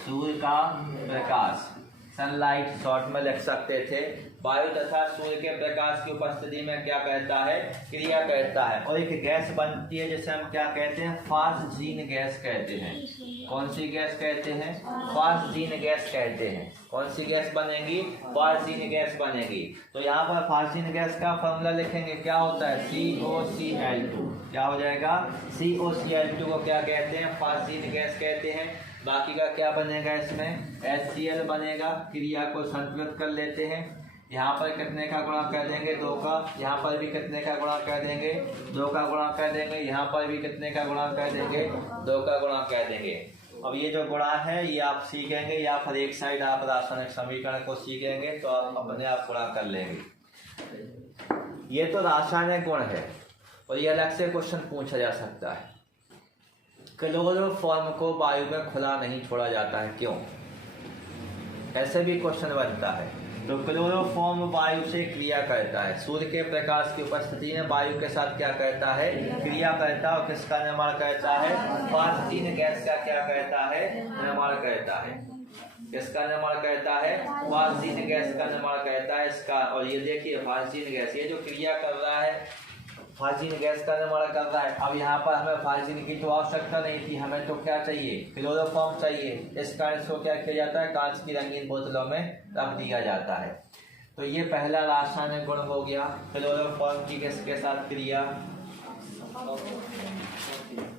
सूर्य का प्रकाश, सनलाइट शॉर्ट में लिख सकते थे। वायु तथा सूर्य के प्रकाश की उपस्थिति में क्या कहता है, क्रिया करता है। और एक गैस बनती है जिसे हम क्या कहते हैं, फास्जीन गैस कहते हैं। कौन सी गैस कहते हैं, फास्जीन गैस कहते हैं। कौन सी गैस बनेगी, फास्जीन गैस बनेगी। तो यहाँ पर फास्जीन गैस का फॉर्मूला लिखेंगे, क्या होता है, COCl2। क्या हो जाएगा, COCl2 को क्या कहते हैं, फास्जीन गैस कहते हैं। बाकी का क्या बनेगा, इसमें HCl बनेगा। क्रिया को संतुलित कर लेते हैं। यहाँ पर कितने का गुणा कर देंगे, 2 का। यहाँ पर भी कितने का गुणा कर देंगे, 2 का गुणा कर देंगे। यहाँ पर भी कितने का गुणा कर देंगे, 2 का गुणा कर देंगे। अब ये जो गुणा है ये आप सीखेंगे, या फिर एक साइड आप रासायनिक समीकरण को सीखेंगे तो आप अपने आप गुणा कर लेंगे। ये तो रासायनिक गुण है, और ये अलग से क्वेश्चन पूछा जा सकता है। क्लोरोफॉर्म को वायु में खुला नहीं छोड़ा जाता है, क्यों? ऐसे भी क्वेश्चन बनता है। तो क्लोरोफॉर्म वायु से क्रिया करता है, सूर्य के प्रकाश की उपस्थिति में वायु के साथ क्या करता है, क्रिया करता है। और किसका निर्माण करता है, फास्फीन गैस का क्या करता है, निर्माण करता है। किसका निर्माण करता है, फास्फीन गैस का निर्माण करता है इसका। और ये देखिए फास्फीन गैस, ये जो क्रिया कर रहा है फास्फीन गैस का निर्माण कर रहा है। अब यहाँ पर हमें फास्फीन की तो आवश्यकता नहीं थी, हमें तो क्या चाहिए, क्लोरोफॉर्म चाहिए। इस कारण इसको क्या किया जाता है, कांच की रंगीन बोतलों में रख दिया जाता है। तो ये पहला रासायनिक गुण हो गया, क्लोरोफॉर्म की किसके साथ क्रिया,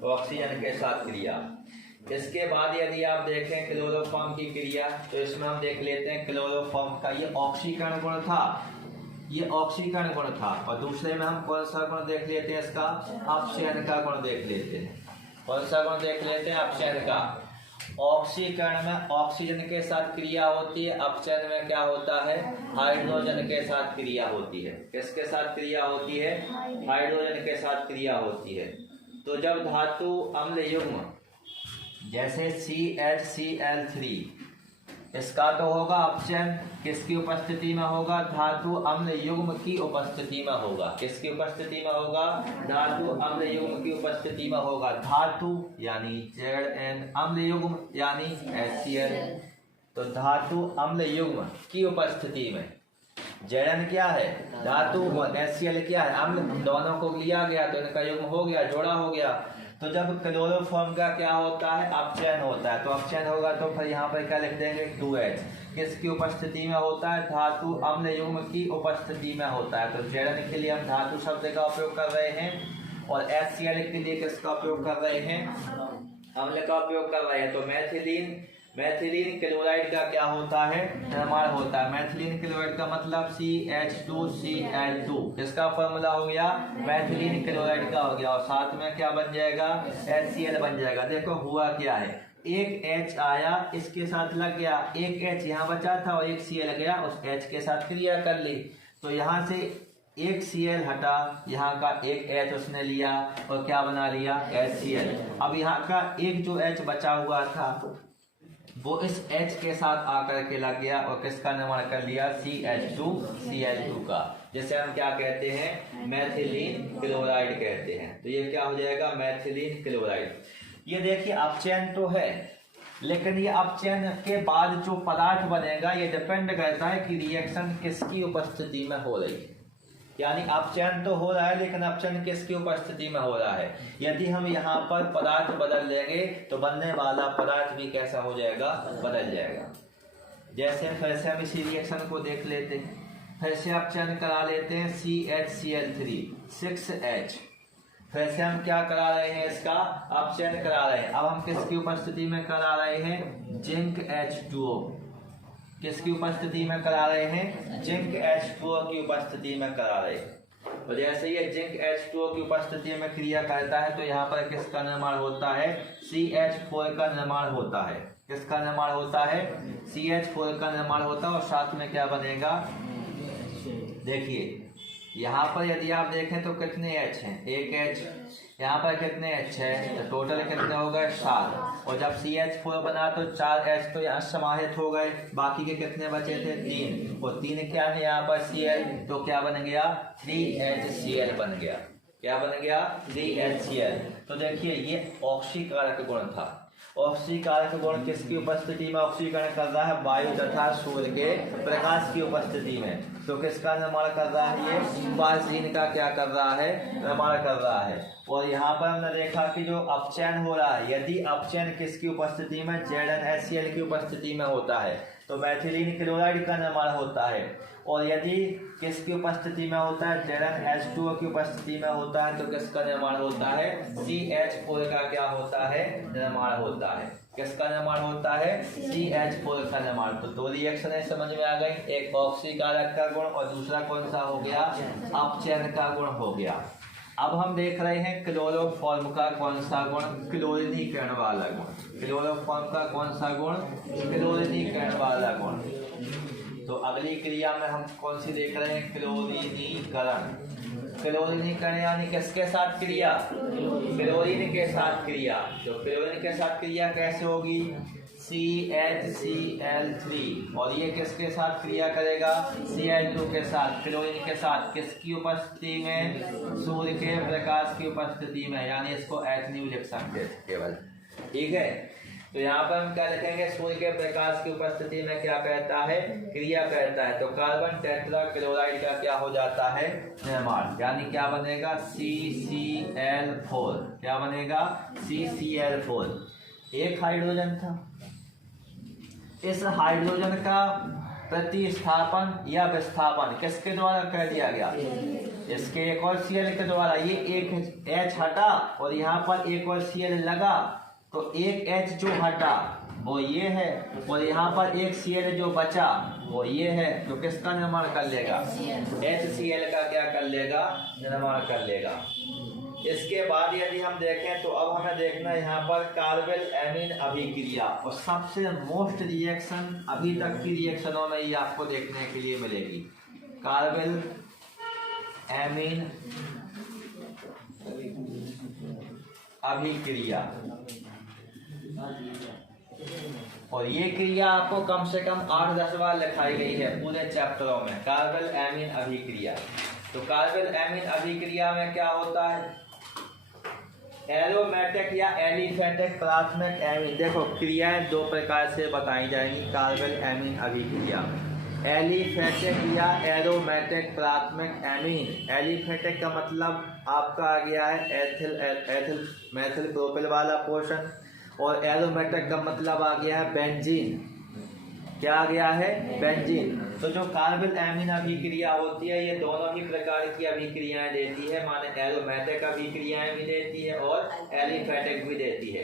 ऑक्सीजन के साथ क्रिया। इसके बाद यदि आप देखें क्लोरोफॉर्म की क्रिया, तो इसमें हम देख लेते हैं क्लोरोफॉर्म का ये ऑक्सीकरण गुण था, ये ऑक्सीकरण गुण था। और दूसरे में हम कौन सा गुण देख लेते हैं, इसका अपचयन का गुण देख लेते हैं। कौन सा गुण देख लेते हैं, अपचयन का। ऑक्सीकरण में ऑक्सीजन के साथ क्रिया होती है, अपचयन में क्या होता है, हाइड्रोजन के साथ क्रिया होती है। किसके साथ क्रिया होती है, हाइड्रोजन के साथ क्रिया होती है। तो जब धातु अम्ल युग्म जैसे CHCl3, इसका तो होगा अपचयन, किसकी उपस्थिति में होगा, धातु अम्ल युग्म की उपस्थिति में होगा। किसकी उपस्थिति में होगा, धातु अम्ल युग्म की उपस्थिति में होगा। धातु यानी Zn, अम्ल युग्म यानी HCl। तो धातु अम्ल युग्म की उपस्थिति में Zn क्या है, धातु, और HCl क्या है, अम्ल। दोनों को लिया गया तो इनका युग्म हो गया, जोड़ा हो गया। तो जब क्लोरोफॉर्म का क्या होता है, अपचयन होता है, तो अपचयन होगा तो फिर यहाँ पर क्या लिख देंगे, 2H। किसकी उपस्थिति में होता है, धातु अम्ल युग्म की उपस्थिति में होता है। तो Zn के लिए हम धातु शब्द का उपयोग कर रहे हैं, और HCl के लिए किसका उपयोग कर रहे हैं, अम्ल का उपयोग कर रहे हैं। तो मैथिलीन क्लोराइड का क्या होता है, निर्माण होता है। मैथिलीन क्लोराइड का मतलब CH2Cl2, किसका फॉर्मूला हो गया, मैथिलीन क्लोराइड का हो गया। और साथ में क्या बन जाएगा, HCl बन जाएगा। देखो हुआ क्या है, एक H आया, इसके साथ लग गया, एक H यहाँ बचा था और एक Cl गया, उस H के साथ क्रिया कर ली। तो यहाँ से एक Cl हटा, यहाँ का एक H उसने लिया और क्या बना लिया, HCl। अब यहाँ का एक जो H बचा हुआ था वो इस H के साथ आकर के लग गया और किसका निर्माण कर लिया, CH2Cl2 का, जिसे हम क्या कहते हैं, मैथिलीन क्लोराइड कहते हैं। तो ये क्या हो जाएगा, मैथिलीन क्लोराइड। ये देखिए अपचयन तो है, लेकिन ये अपचयन के बाद जो पदार्थ बनेगा ये डिपेंड करता है कि रिएक्शन किसकी उपस्थिति में हो रही है। यानी अपचयन तो हो रहा है, लेकिन अपचयन किसकी उपस्थिति में हो रहा है। यदि हम यहाँ पर पदार्थ बदल देंगे तो बनने वाला पदार्थ भी कैसा हो जाएगा, बदल जाएगा। जैसे फिर से हम इसी रिएक्शन को देख लेते हैं, फिर से अपचयन करा लेते हैं, CHCl3 6H। फिर से हम क्या करा रहे हैं, इसका अपचयन करा रहे हैं। अब हम किसकी उपस्थिति में करा रहे हैं, जिंक H2O। किसकी उपस्थिति में करा रहे हैं, जिंक H2O की उपस्थिति में करा रहे हैं। तो जैसे ये जिंक H2O की उपस्थिति में क्रिया करता है तो यहाँ पर किसका निर्माण होता है, CH4 का निर्माण होता है। किसका निर्माण होता है, CH4 का निर्माण होता है। और साथ में क्या बनेगा, देखिए यहाँ पर यदि आप देखें तो कितने H हैं, एक H, यहाँ पर कितने H है, तो टोटल कितने हो गए, 7। और जब CH4 बना तो 4 H तो यहाँ समाहित हो गए, बाकी के कितने बचे थे, 3। और 3 क्या है यहाँ पर Cl, तो क्या बन गया, 3HCl बन गया। क्या बन गया, 3HCl। तो देखिए ये ऑक्सीकारक गुण था। ऑक्सीकारक गुण किसकी उपस्थिति में ऑक्सीकरण कर रहा है, वायु तथा सूर्य के प्रकाश की उपस्थिति में। तो किसका निर्माण कर रहा है, ये फास्फीन का क्या कर रहा है, निर्माण कर रहा है। और यहाँ पर हमने देखा कि जो अपचयन हो रहा है, यदि अपचयन किसकी उपस्थिति में, ZnHCl की उपस्थिति में होता है तो मैथिलीन क्लोराइड का निर्माण होता है। और यदि किसकी उपस्थिति में होता है, टेरन H2O की उपस्थिति में होता है, तो किसका निर्माण होता है, CH4 का क्या होता है, निर्माण होता है। किसका निर्माण होता है, CH4 का निर्माण। तो दो रिएक्शन है समझ में आ गई, एक ऑक्सीकारक का गुण और दूसरा कौन सा हो गया, अपचयन का गुण हो गया। अब हम देख रहे हैं क्लोरोफॉर्म का कौन सा गुण, क्लोरीनीकरण वाला गुण। क्लोरोफॉर्म का कौन सा गुण, क्लोरीनीकरण वाला गुण। तो अगली क्रिया में हम कौन सी देख रहे हैं, क्लोरीनीकरण। क्लोरीनीकरण यानी किसके साथ क्रिया, क्लोरीन के साथ क्रिया। तो क्लोरीन के साथ क्रिया कैसे होगी, CHCl3, और ये किसके साथ क्रिया करेगा, Cl2 के साथ, क्लोरीन के साथ। किसकी उपस्थिति में, सूर्य के प्रकाश की उपस्थिति में, यानी इसको एथन्यू लिख सकते हैं केवल, ठीक है। तो यहाँ पर हम क्या लिखेंगे, सूर्य के प्रकाश की उपस्थिति में क्या कहता है, क्रिया कहता है। तो कार्बन टेट्रा क्लोराइड का क्या हो जाता है, निर्माण, यानी क्या बनेगा, CCl4। क्या बनेगा, CCl4। एक हाइड्रोजन था, इस हाइड्रोजन का प्रतिस्थापन या विस्थापन किसके द्वारा कर दिया गया, इसके एक और Cl के द्वारा। ये एक H हटा और यहाँ पर एक और Cl लगा, तो एक H जो हटा वो ये है, और यहाँ पर एक Cl जो बचा वो ये है। तो किसका निर्माण कर लेगा, HCl का क्या कर लेगा, निर्माण कर लेगा। इसके बाद यदि हम देखें तो अब हमें देखना है यहाँ पर कार्बेल एमीन अभिक्रिया, और सबसे मोस्ट रिएक्शन अभी तक की रिएक्शनों में ये आपको देखने के लिए मिलेगी, कार्बेल एमीन अभिक्रिया। और ये क्रिया आपको कम से कम 8-10 बार लिखाई गई है पूरे चैप्टरों में, कार्बेल एमीन अभिक्रिया। तो कार्बेल एमीन अभिक्रिया में क्या होता है, एरोमेटिक या एलिफेटिक प्राथमिक एमीन। देखो क्रियाएं दो प्रकार से बताई जाएंगी कार्बेल एमीन अभिक्रिया में, एलिफेटिक या एरोमेटिक प्राथमिक एमीन। एलिफेटिक का मतलब आपका आ गया है एथिल मेथिल प्रोपिल वाला पोर्शन, और एरोमेटिक का मतलब आ गया है बेंजीन। क्या आ गया है, बेंजीन। तो जो कार्बेल एमीन अभिक्रिया होती है ये दोनों ही प्रकार की अभिक्रियाएं देती है, माने एरोमेटिक अभिक्रियाएं भी देती है और एलिफेटिक भी देती है।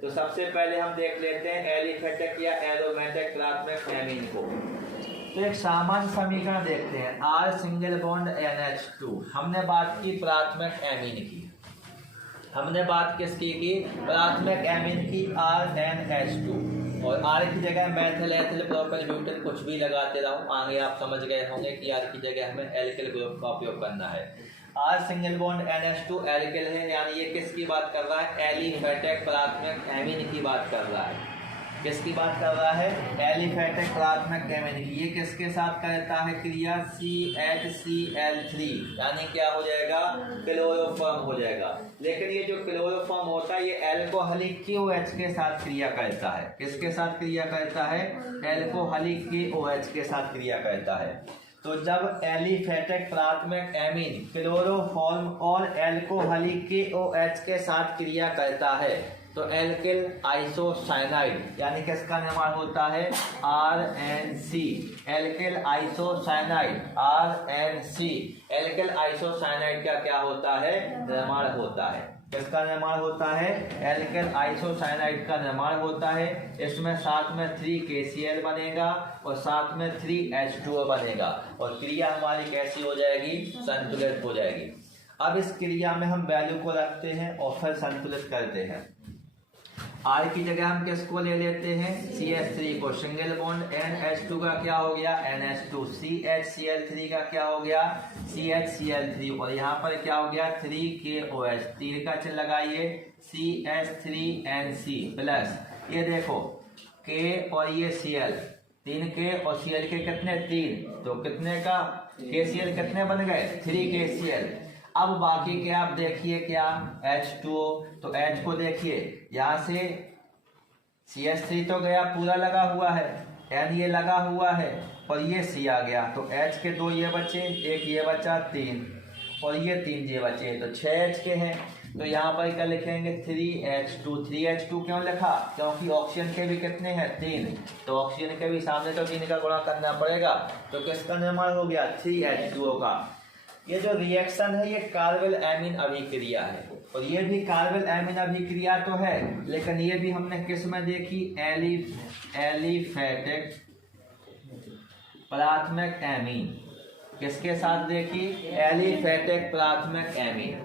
तो सबसे पहले हम देख लेते हैं एलिफेटिक या एरोमेटिक प्राथमिक एमीन को। तो एक सामान्य समीकरण देखते हैं, R सिंगल बॉन्ड NH2। हमने बात की प्राथमिक एमीन की, हमने बात किसकी की, प्राथमिक एमीन की, RNH2। और R की जगह मैथिल एथिल प्रोपिल ब्यूटेन कुछ भी लगाते रहो, आगे आप समझ गए होंगे कि R की जगह हमें एल्किल ग्रुप का उपयोग करना है। R single bond NH2 alkyl है, यानी ये किसकी बात कर रहा है, एलिफेटिक प्राथमिक एमीन की बात कर रहा है। किसकी बात कर रहा है, एलिफेटिक प्राथमिक एमीन की। ये किसके साथ करता है क्रिया, CHCl3, यानी क्या हो जाएगा, क्लोरोफॉर्म हो जाएगा। लेकिन ये जो क्लोरोफॉर्म होता है ये एल्कोहलिक KOH के साथ क्रिया करता है। किसके साथ क्रिया करता है, एल्कोहलिक KOH के साथ क्रिया करता है। तो जब एलिफेटिक प्राथमिक एमीन क्लोरोफॉर्म और एल्कोहलिक KOH के साथ क्रिया करता है तो एल्किल आइसोसाइनाइड यानी किसका निर्माण होता है, RNC। Alkyl isocyanide RNC, alkyl isocyanide का क्या होता है, निर्माण होता है। किसका निर्माण होता है, एल्किल आइसोसाइनाइड का निर्माण होता है। इसमें साथ में 3KCl बनेगा और साथ में 3H2O बनेगा, और क्रिया हमारी कैसी हो जाएगी, संतुलित हो जाएगी। अब इस क्रिया में हम वैल्यू को रखते हैं और फिर संतुलित करते हैं। R की जगह हम किसको ले लेते हैं, CH3 को। सिंगल बॉन्ड NH2 का क्या हो गया, NH2। CHCl3 का क्या हो गया, CHCl3। और यहाँ पर क्या हो गया, 3KOH, 3 का चिन्ह लगाइए, CH3NC प्लस, ये देखो K और ये Cl, 3K और Cl के कितने, 3, तो कितने का KCl कितने बन गए, 3KCl। अब बाकी के आप देखिए क्या, H2O, तो H को देखिए, यहाँ से CH3 तो गया, पूरा लगा हुआ है, N ये लगा हुआ है और ये C आ गया, तो H के 2 ये बचे, एक ये बचा, 3, और ये 3 ये बचे, तो 6H के हैं। तो यहाँ पर क्या लिखेंगे 3H2। 3H2 क्यों लिखा? क्योंकि ऑक्सीजन के भी कितने हैं 3, तो ऑक्सीजन के भी सामने तो 3 का गुणा करना पड़ेगा। तो किसका निर्माण हो गया 3H2O का। ये जो रिएक्शन है ये कार्बन एमीन अभिक्रिया है, और ये भी कार्बन एमीन अभिक्रिया तो है, लेकिन ये भी हमने किस में देखी एलिफेटिक प्राथमिक एमीन। किसके साथ देखी? एलिफेटिक प्राथमिक एमीन।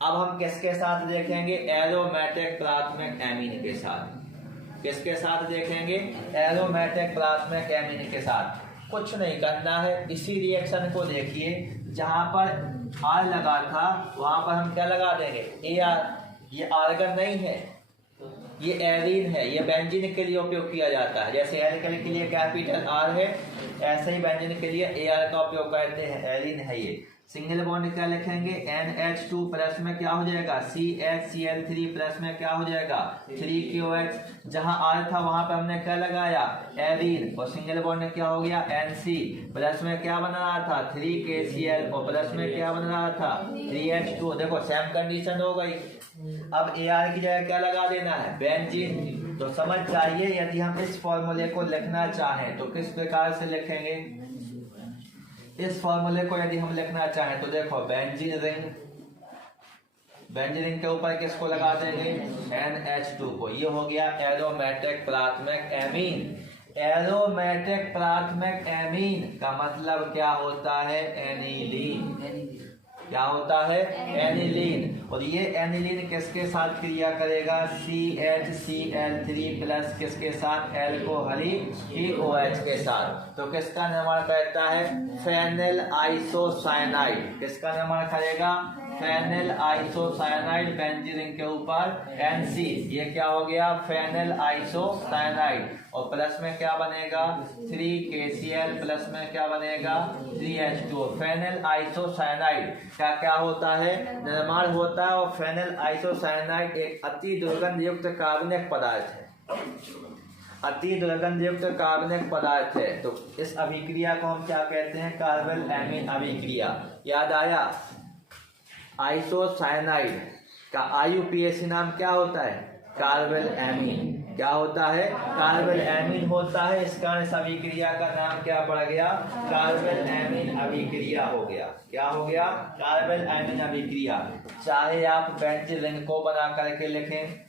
अब हम किसके साथ देखेंगे? एरोमेटिक प्राथमिक एमीन के साथ। किसके साथ देखेंगे? एरोमेटिक प्राथमिक एमीन के साथ। कुछ नहीं करना है, इसी रिएक्शन को देखिए, जहां पर आर लगा था वहां पर हम क्या लगा देंगे AR। ये आर्गन नहीं है, ये एरीन है, ये बेंजीन के लिए उपयोग किया जाता है। जैसे एल्किल के लिए कैपिटल R है, ऐसे ही बेंजीन के लिए AR का उपयोग करते हैं, एरीन है ये। सिंगल बॉन्ड क्या लिखेंगे? NH2 प्लस में क्या हो जाएगा CHCl3 प्लस में क्या हो जाएगा 3QH। जहां R था वहां पे हमने क्या लगाया एरीन, और सिंगल बॉन्ड में क्या हो गया NC प्लस में क्या बन रहा था 3KCl, और प्लस में क्या बन रहा था 3H2। देखो सेम कंडीशन हो गई। अब AR की जगह क्या लगा देना है बेंजीन। तो समझ चाहिए, यदि हम इस फॉर्मूले को लिखना चाहें तो किस प्रकार से लिखेंगे? इस फॉर्मूले को यदि हम लिखना चाहें तो देखो बेंजीन रिंग के ऊपर किसको लगा देंगे NH2 को। ये हो गया एरोमेटिक प्राथमिक एमीन। एरोमेटिक प्राथमिक एमीन का मतलब क्या होता है? एनिलीन। क्या होता है? एनिलीन। और ये एनिलीन किसके साथ क्रिया करेगा? CHCl3 प्लस किसके साथ? एल्कोहली OH के साथ। तो किसका निर्माण करता है? Phenyl isocyanide. किसका निर्माण करेगा? Phenyl isocyanide. बेंजीन के ऊपर NC, ये क्या हो गया फेनिल आइसोसाइनाइड। और प्लस में क्या बनेगा 3KCl, प्लस में क्या बनेगा 3H2। फेनिल आइसोसाइनाइड का क्या होता है? निर्माण होता है। और फेनिल आइसोसाइनाइड एक अति दुर्गंध युक्त कार्बनिक पदार्थ है, अति दुर्गंध युक्त कार्बनिक पदार्थ है। तो इस अभिक्रिया को हम क्या कहते हैं? कार्बन एमीन अभिक्रिया। याद आया? आइसोसाइनाइड का IUPAC नाम क्या होता है? Carbon amine. क्या होता है? कार्बन एमीन होता है। इस कारण इस अभिक्रिया का नाम क्या पड़ गया? कार्बन एमीन अभिक्रिया हो गया। क्या हो गया? कार्बन एमीन अभिक्रिया। चाहे आप बेंजीन रिंग को बना करके लिखें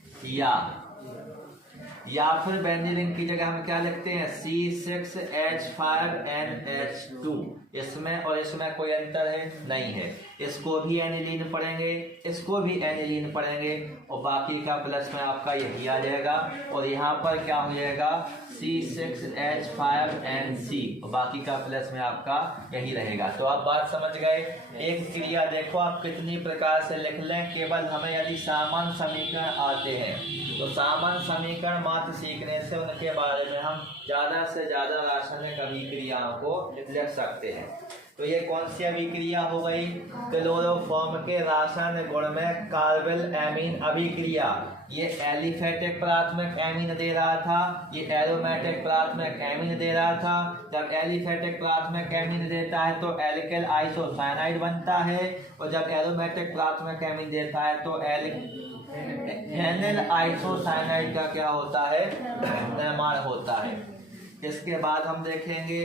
या फिर बेंजीन रिंग की जगह हम क्या लिखते हैं C6H5NH2। इसमें और इसमें कोई अंतर है? नहीं है। इसको भी एनिलीन पढ़ेंगे, इसको भी एनिलीन पढ़ेंगे, और बाकी का प्लस में आपका यही आ जाएगा। और यहाँ पर क्या हो जाएगा C6H5NC, और बाकी का प्लस में आपका यही रहेगा। तो आप बात समझ गए। एक क्रिया देखो आप कितनी प्रकार से लिख लें, केवल हमें यदि सामान्य समीकरण आते हैं तो सामान्य समीकरण मात्र सीखने से उनके बारे में हम ज्यादा से ज्यादा रासायनिक अभिक्रियाओं को लिख सकते हैं। तो ये कौन सी अभिक्रिया हो गई? क्लोरोफॉर्म के रासायनिक गुण में कार्बन एमीन अभिक्रिया। ये एलिफेटिक प्राथमिक एमीन दे रहा था, ये एरोमेटिक प्राथमिक एमीन दे रहा था। जब एलिफेटिक प्राथमिक एमीन देता है तो एल्किल आइसोसाइनाइड बनता है, और जब एरोमेटिक प्राथमिक एमीन देता है तो फेनिल आइसोसाइनाइड का क्या होता है? निर्माण होता है। इसके बाद हम देखेंगे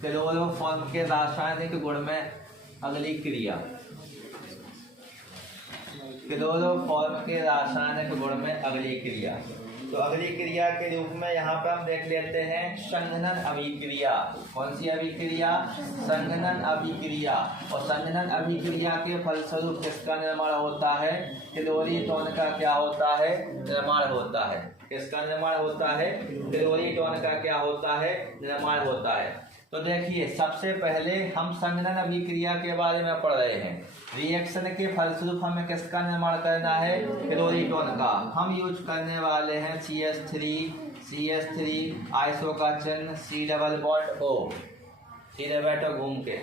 क्लोरोफॉर्म के रासायनिक गुण में अगली क्रिया। क्लोरोफॉर्म के रासायनिक गुण में अगली क्रिया। तो अगली क्रिया के रूप में यहाँ पर हम देख लेते हैं संघनन अभिक्रिया। कौन सी अभिक्रिया? संघनन अभिक्रिया। और संघनन अभिक्रिया के फलस्वरूप किसका निर्माण होता है? क्लोरीटोन का क्या होता है? निर्माण होता है। किसका निर्माण होता है? क्लोरीटोन का क्या होता है? निर्माण होता है। तो देखिए सबसे पहले हम संघनन अभिक्रिया के बारे में पढ़ रहे हैं। रिएक्शन के फलस्वरूप हमें किसका निर्माण करना है? क्लोरीटोन का। हम यूज करने वाले हैं CH3 आइसो का चिन्ह C डबल बॉन्ड O। सीधे बैठो घूम के।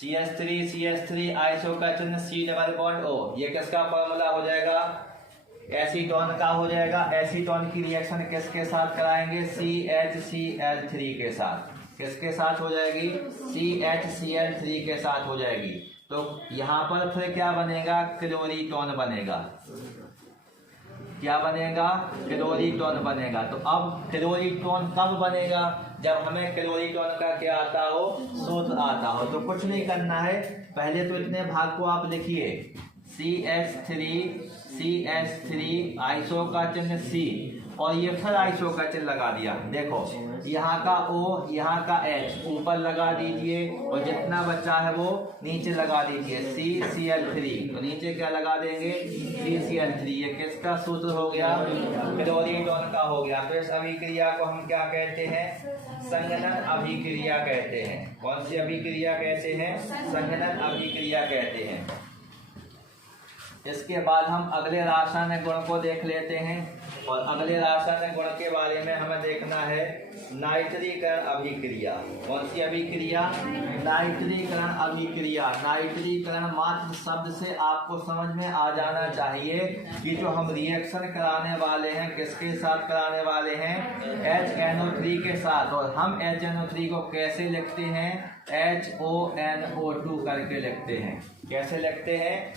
CH3 आइसो का चिन्ह C डबल बॉन्ड O। ये किसका फॉर्मूला हो जाएगा? एसीटोन का हो जाएगा। एसीटोन की रिएक्शन किसके साथ कराएंगे? CHCl3 के साथ। किसके साथ हो जाएगी? CHCl3 के साथ हो जाएगी। तो यहाँ पर फिर क्या बनेगा, क्लोरीटोन बनेगा। क्या बनेगा, क्लोरीटोन बनेगा। तो अब क्लोरीटोन कब बनेगा, जब हमें क्लोरीटोन का क्या आता हो, सूत्र आता हो। तो कुछ नहीं करना है, पहले तो इतने भाग को आप लिखिए, CH3 आइसो का चिन्ह C, और ये फिर आइसो का चिन्ह लगा दिया। देखो यहाँ का O, यहाँ का H ऊपर लगा दीजिए, और जितना बचा है वो नीचे लगा दीजिए, CCl3। तो नीचे क्या लगा देंगे, CCl3। ये किसका सूत्र हो गया, क्लोरीटोन का हो गया। तो इस अभिक्रिया को हम क्या कहते हैं, संघनन अभिक्रिया कहते हैं। कौन सी अभिक्रिया कहते हैं, संघनन अभिक्रिया कहते हैं। इसके बाद हम अगले रासायनिक गुण को देख लेते हैं, और अगले रासायनिक गुण के बारे में हमें देखना है नाइट्रीकरण अभिक्रिया। कौन सी अभिक्रिया, नाइट्रीकरण अभिक्रिया। नाइट्रीकरण मात्र शब्द से आपको समझ में आ जाना चाहिए कि जो हम रिएक्शन कराने वाले हैं किसके साथ कराने वाले हैं, HNO3 के साथ। और हम HNO3 को कैसे लिखते हैं, HONO2 करके लिखते हैं। कैसे लिखते हैं,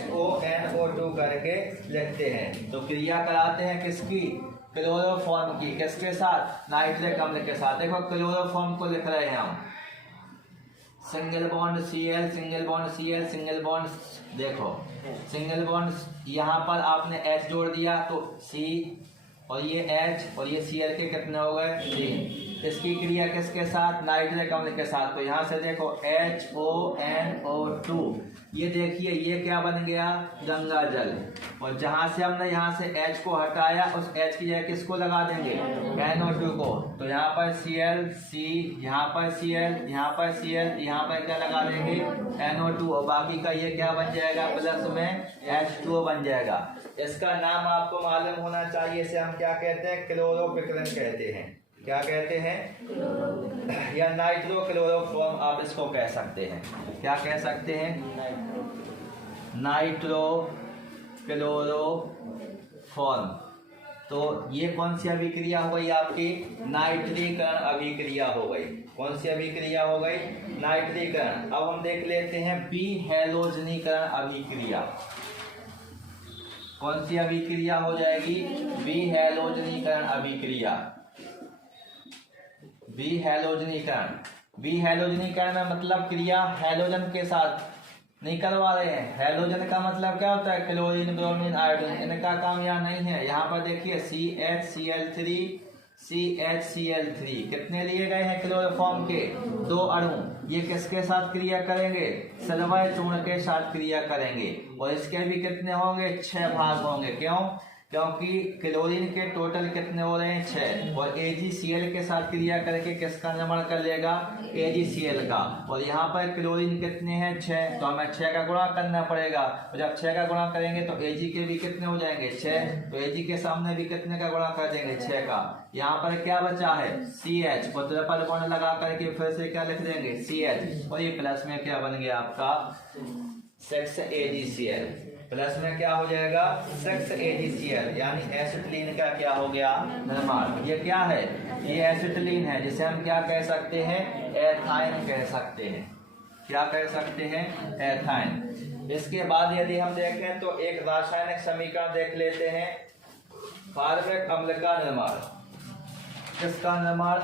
HONO2 करके लिखते हैं। तो क्रिया कराते हैं किसकी, क्लोरोफॉर्म की। किसके साथ, नाइट्रिक अम्ल के साथ। देखो क्लोरोफॉर्म को लिख रहे हैं हम, single bond Cl, single bond Cl, single bond, देखो सिंगल बॉन्ड यहाँ पर आपने H जोड़ दिया तो C, और ये H और ये Cl के कितने हो गए, 3। इसकी क्रिया किसके साथ, नाइट्रिक अम्ल के साथ। तो यहाँ से देखो HONO2, ये देखिए ये क्या बन गया, गंगा जल। और जहाँ से हमने यहाँ से H को हटाया, उस H की जगह किसको लगा देंगे, NO2 को। तो यहाँ पर Cl, C, यहाँ पर Cl, यहाँ पर Cl, यहाँ पर क्या लगा देंगे, NO2, और बाकी का ये क्या बन जाएगा, प्लस में H2O बन जाएगा। इसका नाम आपको मालूम होना चाहिए, इसे हम क्या कहते हैं, क्लोरोविकरण कहते हैं। क्या कहते हैं, या नाइट्रो क्लोरोफॉर्म आप इसको कह सकते हैं। क्या कह सकते हैं, नाइट्रो क्लोरोफॉर्म। तो ये कौन सी अभिक्रिया हो गई आपकी, नाइट्रीकरण अभिक्रिया हो गई। कौन सी अभिक्रिया हो गई, नाइट्रीकरण। अब हम देख लेते हैं बी हैलोजनीकरण अभिक्रिया। कौन सी अभिक्रिया हो जाएगी, बी हैलोजनीकरण अभिक्रिया। बी हैलोजनीकरण। बी हैलोजनीकरण में मतलब क्रिया हैलोजन के साथ नहीं करवा रहे हैं। हैलोजन का मतलब क्या होता है, क्लोरीन, ब्रोमीन, आयोडीन। इनका काम यहाँ नहीं है। यहाँ पर देखिए CHCl3, CHCl3 कितने लिए गए हैं, क्लोरोफॉर्म के 2 अणु। ये किसके साथ क्रिया करेंगे, सल्फर चूर्ण के साथ क्रिया करेंगे। और इसके भी कितने होंगे, 6 भाग होंगे। क्यों, क्योंकि क्लोरीन के टोटल कितने हो रहे हैं, 6। और AgCl के साथ क्रिया करके किसका निर्माण कर लेगा, AgCl का। और यहाँ पर क्लोरीन कितने हैं, 6, तो हमें 6 का गुणा करना पड़ेगा। और जब 6 का गुणा करेंगे तो Ag के भी कितने हो जाएंगे, 6। तो Ag के सामने भी कितने का गुणा कर देंगे, 6 का। यहाँ पर क्या बचा है, CH, और ट्रिपल बॉन्ड लगा करके फिर से क्या लिख देंगे, CH। और ये प्लस में क्या बन गया आपका, 6 AgCl। प्लस में क्या हो जाएगा, 6 AgCl, यानी एसिटिलीन का क्या हो गया, निर्माण। ये क्या है, ये एसिटिलीन है, जिसे हम क्या कह सकते हैं, एथाइन कह सकते हैं। क्या कह सकते हैं, एथाइन। इसके बाद यदि हम देखें तो एक रासायनिक समीकरण देख लेते हैं, फार्मिक अम्ल का निर्माण। किसका निर्माण,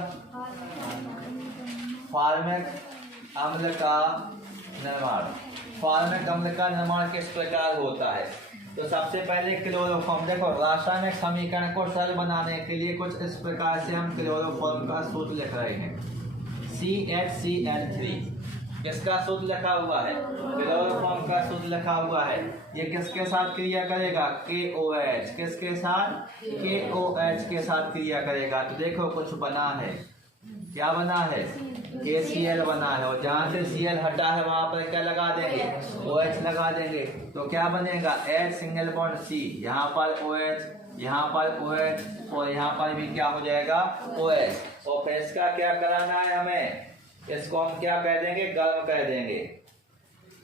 फार्मिक अम्ल का निर्माण। फार्मिक अम्ल का निर्माण किस प्रकार होता है, तो सबसे पहले क्लोरोफॉर्म। देखो रासायनिक समीकरण को सरल बनाने के लिए कुछ इस प्रकार से हम क्लोरोफॉर्म का सूत्र लिख रहे हैं, CHCl3। किसका सूत्र लिखा हुआ है, क्लोरोफॉर्म का सूत्र लिखा हुआ है। ये किसके साथ क्रिया करेगा, KOH। किसके साथ, KOH के साथ क्रिया करेगा। तो देखो कुछ बना है, क्या बना है, KCl बना है। और जहाँ से Cl हटा है वहां पर क्या लगा देंगे, OH लगा देंगे। तो क्या बनेगा, H सिंगल बॉन्ड C, यहाँ पर OH, यहाँ पर OH, और यहाँ पर भी क्या हो जाएगा, OH। और फिर इसका क्या कराना है हमें, इसको हम क्या कह देंगे, गर्म कर देंगे।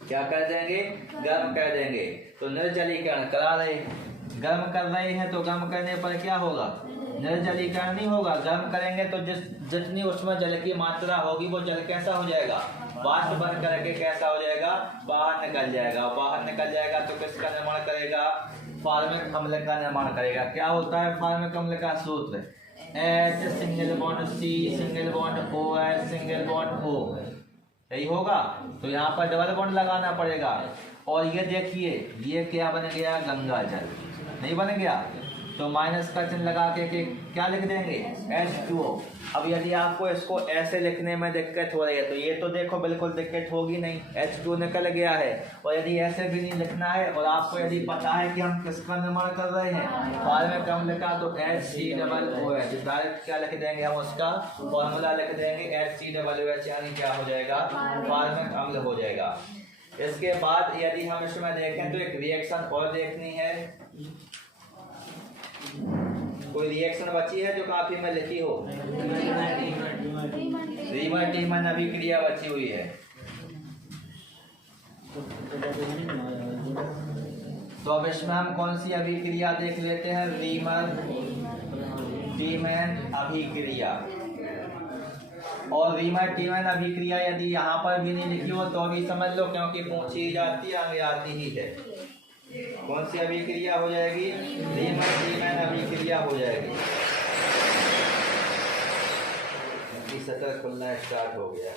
क्या कर देंगे, गर्म कर देंगे। तो निर्जलीकरण करा रहे, गर्म कर रहे हैं, तो गर्म करने पर क्या होगा, निर्जलीकरण नहीं होगा। गर्म करेंगे तो जितनी उसमें जल की मात्रा होगी वो जल कैसा हो जाएगा, वाष्प बन करके कैसा हो जाएगा, बाहर निकल जाएगा। बाहर निकल जाएगा तो किसका निर्माण करेगा, फॉर्मिक अम्ल का निर्माण करेगा। क्या होता है फॉर्मिक अम्ल का सूत्र, H single bond C single bond OH single bond O, यही होगा। तो यहाँ पर डबल बॉन्ड लगाना पड़ेगा। और ये देखिए ये क्या बन गया, गंगा जल, नहीं बन गया। तो माइनस का चिन्ह लगा के क्या लिख देंगे, H2O। अब यदि आपको इसको ऐसे लिखने में दिक्कत हो रही है तो ये तो देखो बिल्कुल दिक्कत होगी नहीं, H2 निकल गया है। और यदि ऐसे भी नहीं लिखना है और आपको यदि पता है कि हम किसका निर्माण कर रहे हैं, फॉर्मिक अम्ल का, तो HCOOH डायरेक्ट क्या लिख देंगे, हम उसका फॉर्मूला लिख देंगे HCOOH, यानी क्या हो जाएगा, फॉर्मिक अम्ल हो जाएगा। इसके बाद यदि हम इसमें देखें तो एक रिएक्शन और देखनी है। कोई रिएक्शन बची है जो काफी में लिखी हो, रीमर टीमन अभिक्रिया बची हुई है। तो अब इसमें हम कौन सी अभिक्रिया देख लेते हैं, रीमर टीमन अभिक्रिया। और रीमर टीमन अभिक्रिया यदि यहाँ पर भी नहीं लिखी हो तो भी समझ लो, क्योंकि पूछी जाती है, आगे आती ही है। कौन सी अभिक्रिया हो जाएगी, रीमर टीमन अभिक्रिया हो जाएगी। सतह खुलना स्टार्ट हो गया।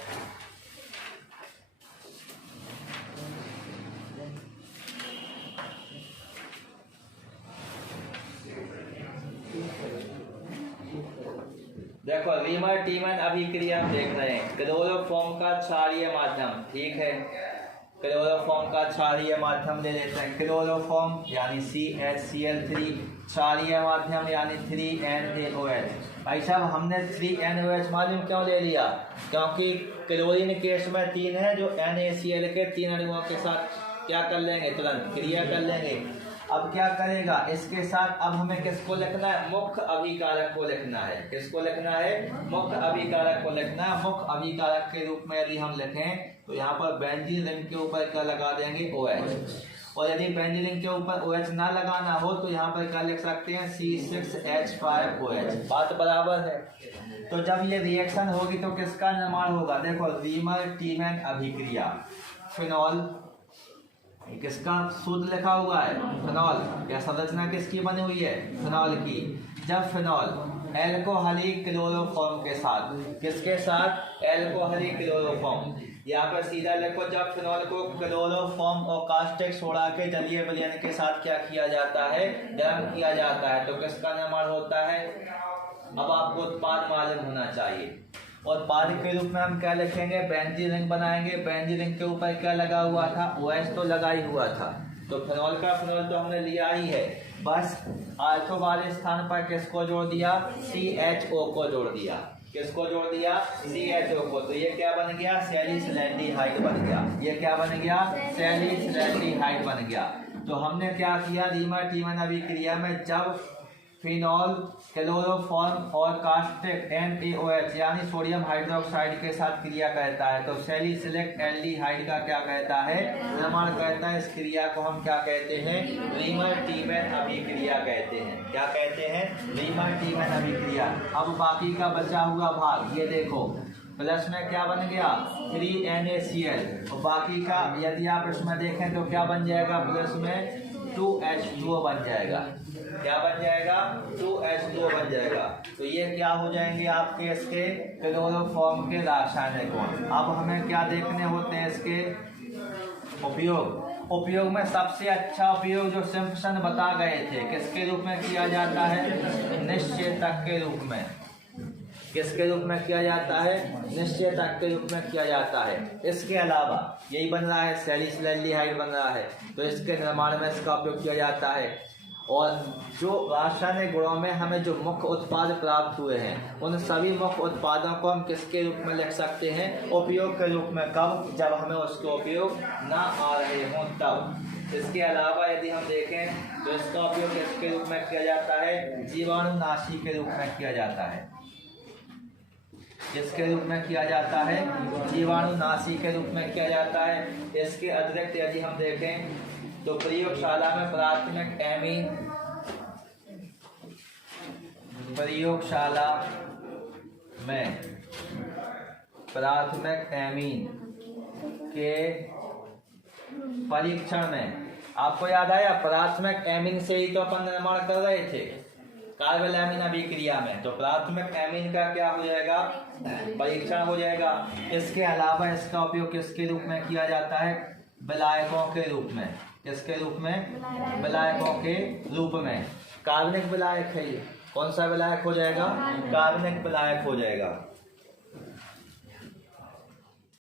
देखो रीमर टीमन अभिक्रिया हम देख रहे हैं, क्लोरोफॉर्म का क्षारीय माध्यम, ठीक है, क्लोरोफॉर्म का क्षारीय माध्यम ले लेते हैं। क्लोरोफॉर्म यानी CHCl3, क्षारीय माध्यम यानी 3NaOH। भाई साहब हमने 3NaOH मालूम क्यों ले लिया, क्योंकि क्लोरीन केस में 3 है जो NaCl के 3 अणुओं के साथ क्या कर लेंगे, तुरंत क्रिया कर लेंगे। अब क्या करेगा इसके साथ, अब हमें किसको लिखना है, मुख्य अभिकारक को लिखना है। किसको लिखना है, मुख्य अभिकारक को लिखना है। मुख्य अभिकारक के रूप में यदि हम लिखें तो यहाँ पर बेंजीन रिंग के ऊपर क्या लगा देंगे, OH। और यदि बेंजीन रिंग के ऊपर OH ना लगाना हो तो यहाँ पर क्या लिख सकते हैं, C6H5OH। बात बराबर है। तो जब ये रिएक्शन होगी तो किसका निर्माण होगा, देखो रीमर टीमन अभिक्रिया, फिनॉल, किसका सूत्र लिखा हुआ है, फिनॉल। या संरचना किसकी बनी हुई है, फिनॉल की। जब फिनॉल एल्कोहलिक क्लोरोफॉर्म के साथ, किसके साथ, एल्कोहलिक क्लोरोफॉर्म, यहाँ पर सीधा लिखो, जब फिनॉल को क्लोरोफॉर्म और कास्टिक सोडा के जलीय विलयन के साथ क्या किया जाता है, गर्म किया जाता है, तो किसका निर्माण होता है। अब आपको उत्पाद मालूम होना चाहिए। और उत्पाद के रूप में हम क्या लिखेंगे, बेंजीन रिंग बनाएंगे। बेंजीन रिंग के ऊपर क्या लगा हुआ था, OH तो लगा ही हुआ था। तो फिनॉल का फिनॉल तो हमने लिया ही है, बस आर्थो वाले स्थान पर किसको जोड़ दिया, CHO को जोड़ दिया। किसको जोड़ दिया, CHO को। तो ये क्या बन गया, सैलिसिलैल्डिहाइड बन गया। ये क्या बन गया, सैलिसिलैल्डिहाइड बन गया। तो हमने क्या किया, रीमर टीमन अभिक्रिया में जब फिनॉल क्लोरोफॉर्म और कास्टिक NaOH यानी सोडियम हाइड्रोक्साइड के साथ क्रिया करता है तो सैलिसिलिक एल्डिहाइड का क्या कहता है, निर्माण करता है। इस क्रिया को हम क्या कहते हैं, रीमर टीमन अभिक्रिया कहते हैं। क्या कहते हैं, रीमर टीमन अभिक्रिया। अब बाकी का बचा हुआ भाग ये देखो, प्लस में क्या बन गया, 3NaCl, और बाकी का यदि आप इसमें देखें तो क्या बन जाएगा, प्लस में 2H2O बन जाएगा। क्या बन जाएगा, 2H2O बन जाएगा। तो ये क्या हो जाएंगे आपके इसके क्लोरोफॉर्म के रासायनिक गुण। अब हमें क्या देखने होते हैं इसके उपयोग। उपयोग में सबसे अच्छा उपयोग जो सिम्पसन बता गए थे, किसके रूप में किया जाता है, निश्चेतक के रूप में। किसके रूप में किया जाता है, निश्चेतक के रूप में किया जाता है। इसके अलावा यही बन रहा है, सैलिसिलैल्डिहाइड बन रहा है, तो इसके निर्माण में इसका उपयोग किया जाता है। और जो रासायनिक गुणों में हमें जो मुख्य उत्पाद प्राप्त हुए हैं, उन सभी मुख्य उत्पादों को हम किसके रूप में लिख सकते हैं, उपयोग के रूप में। कब, जब हमें उसके उपयोग ना आ रहे हों तब। इसके अलावा यदि हम देखें तो इसका उपयोग किसके रूप में किया जाता है, जीवाणुनाशी के रूप में किया जाता है। किसके रूप में किया zaata है, जीवाणुनाशी के रूप में किया जाता है। इसके अतिरिक्त यदि हम देखें तो प्रयोगशाला में प्राथमिक एमीन, प्रयोगशाला में प्राथमिक एमीन के परीक्षण में, आपको याद आया प्राथमिक एमीन से ही तो अपन निर्माण कर रहे थे कार्बोलैमिन अभिक्रिया में, तो प्राथमिक एमीन का क्या हो जाएगा, परीक्षण हो जाएगा। इसके अलावा इसका उपयोग किसके रूप में किया जाता है, विलायकों के रूप में। किसके रूप में, विलायकों के रूप में। कार्बनिक विलायक है ये, कौन सा विलायक हो जाएगा, कार्बनिक विलायक हो जाएगा।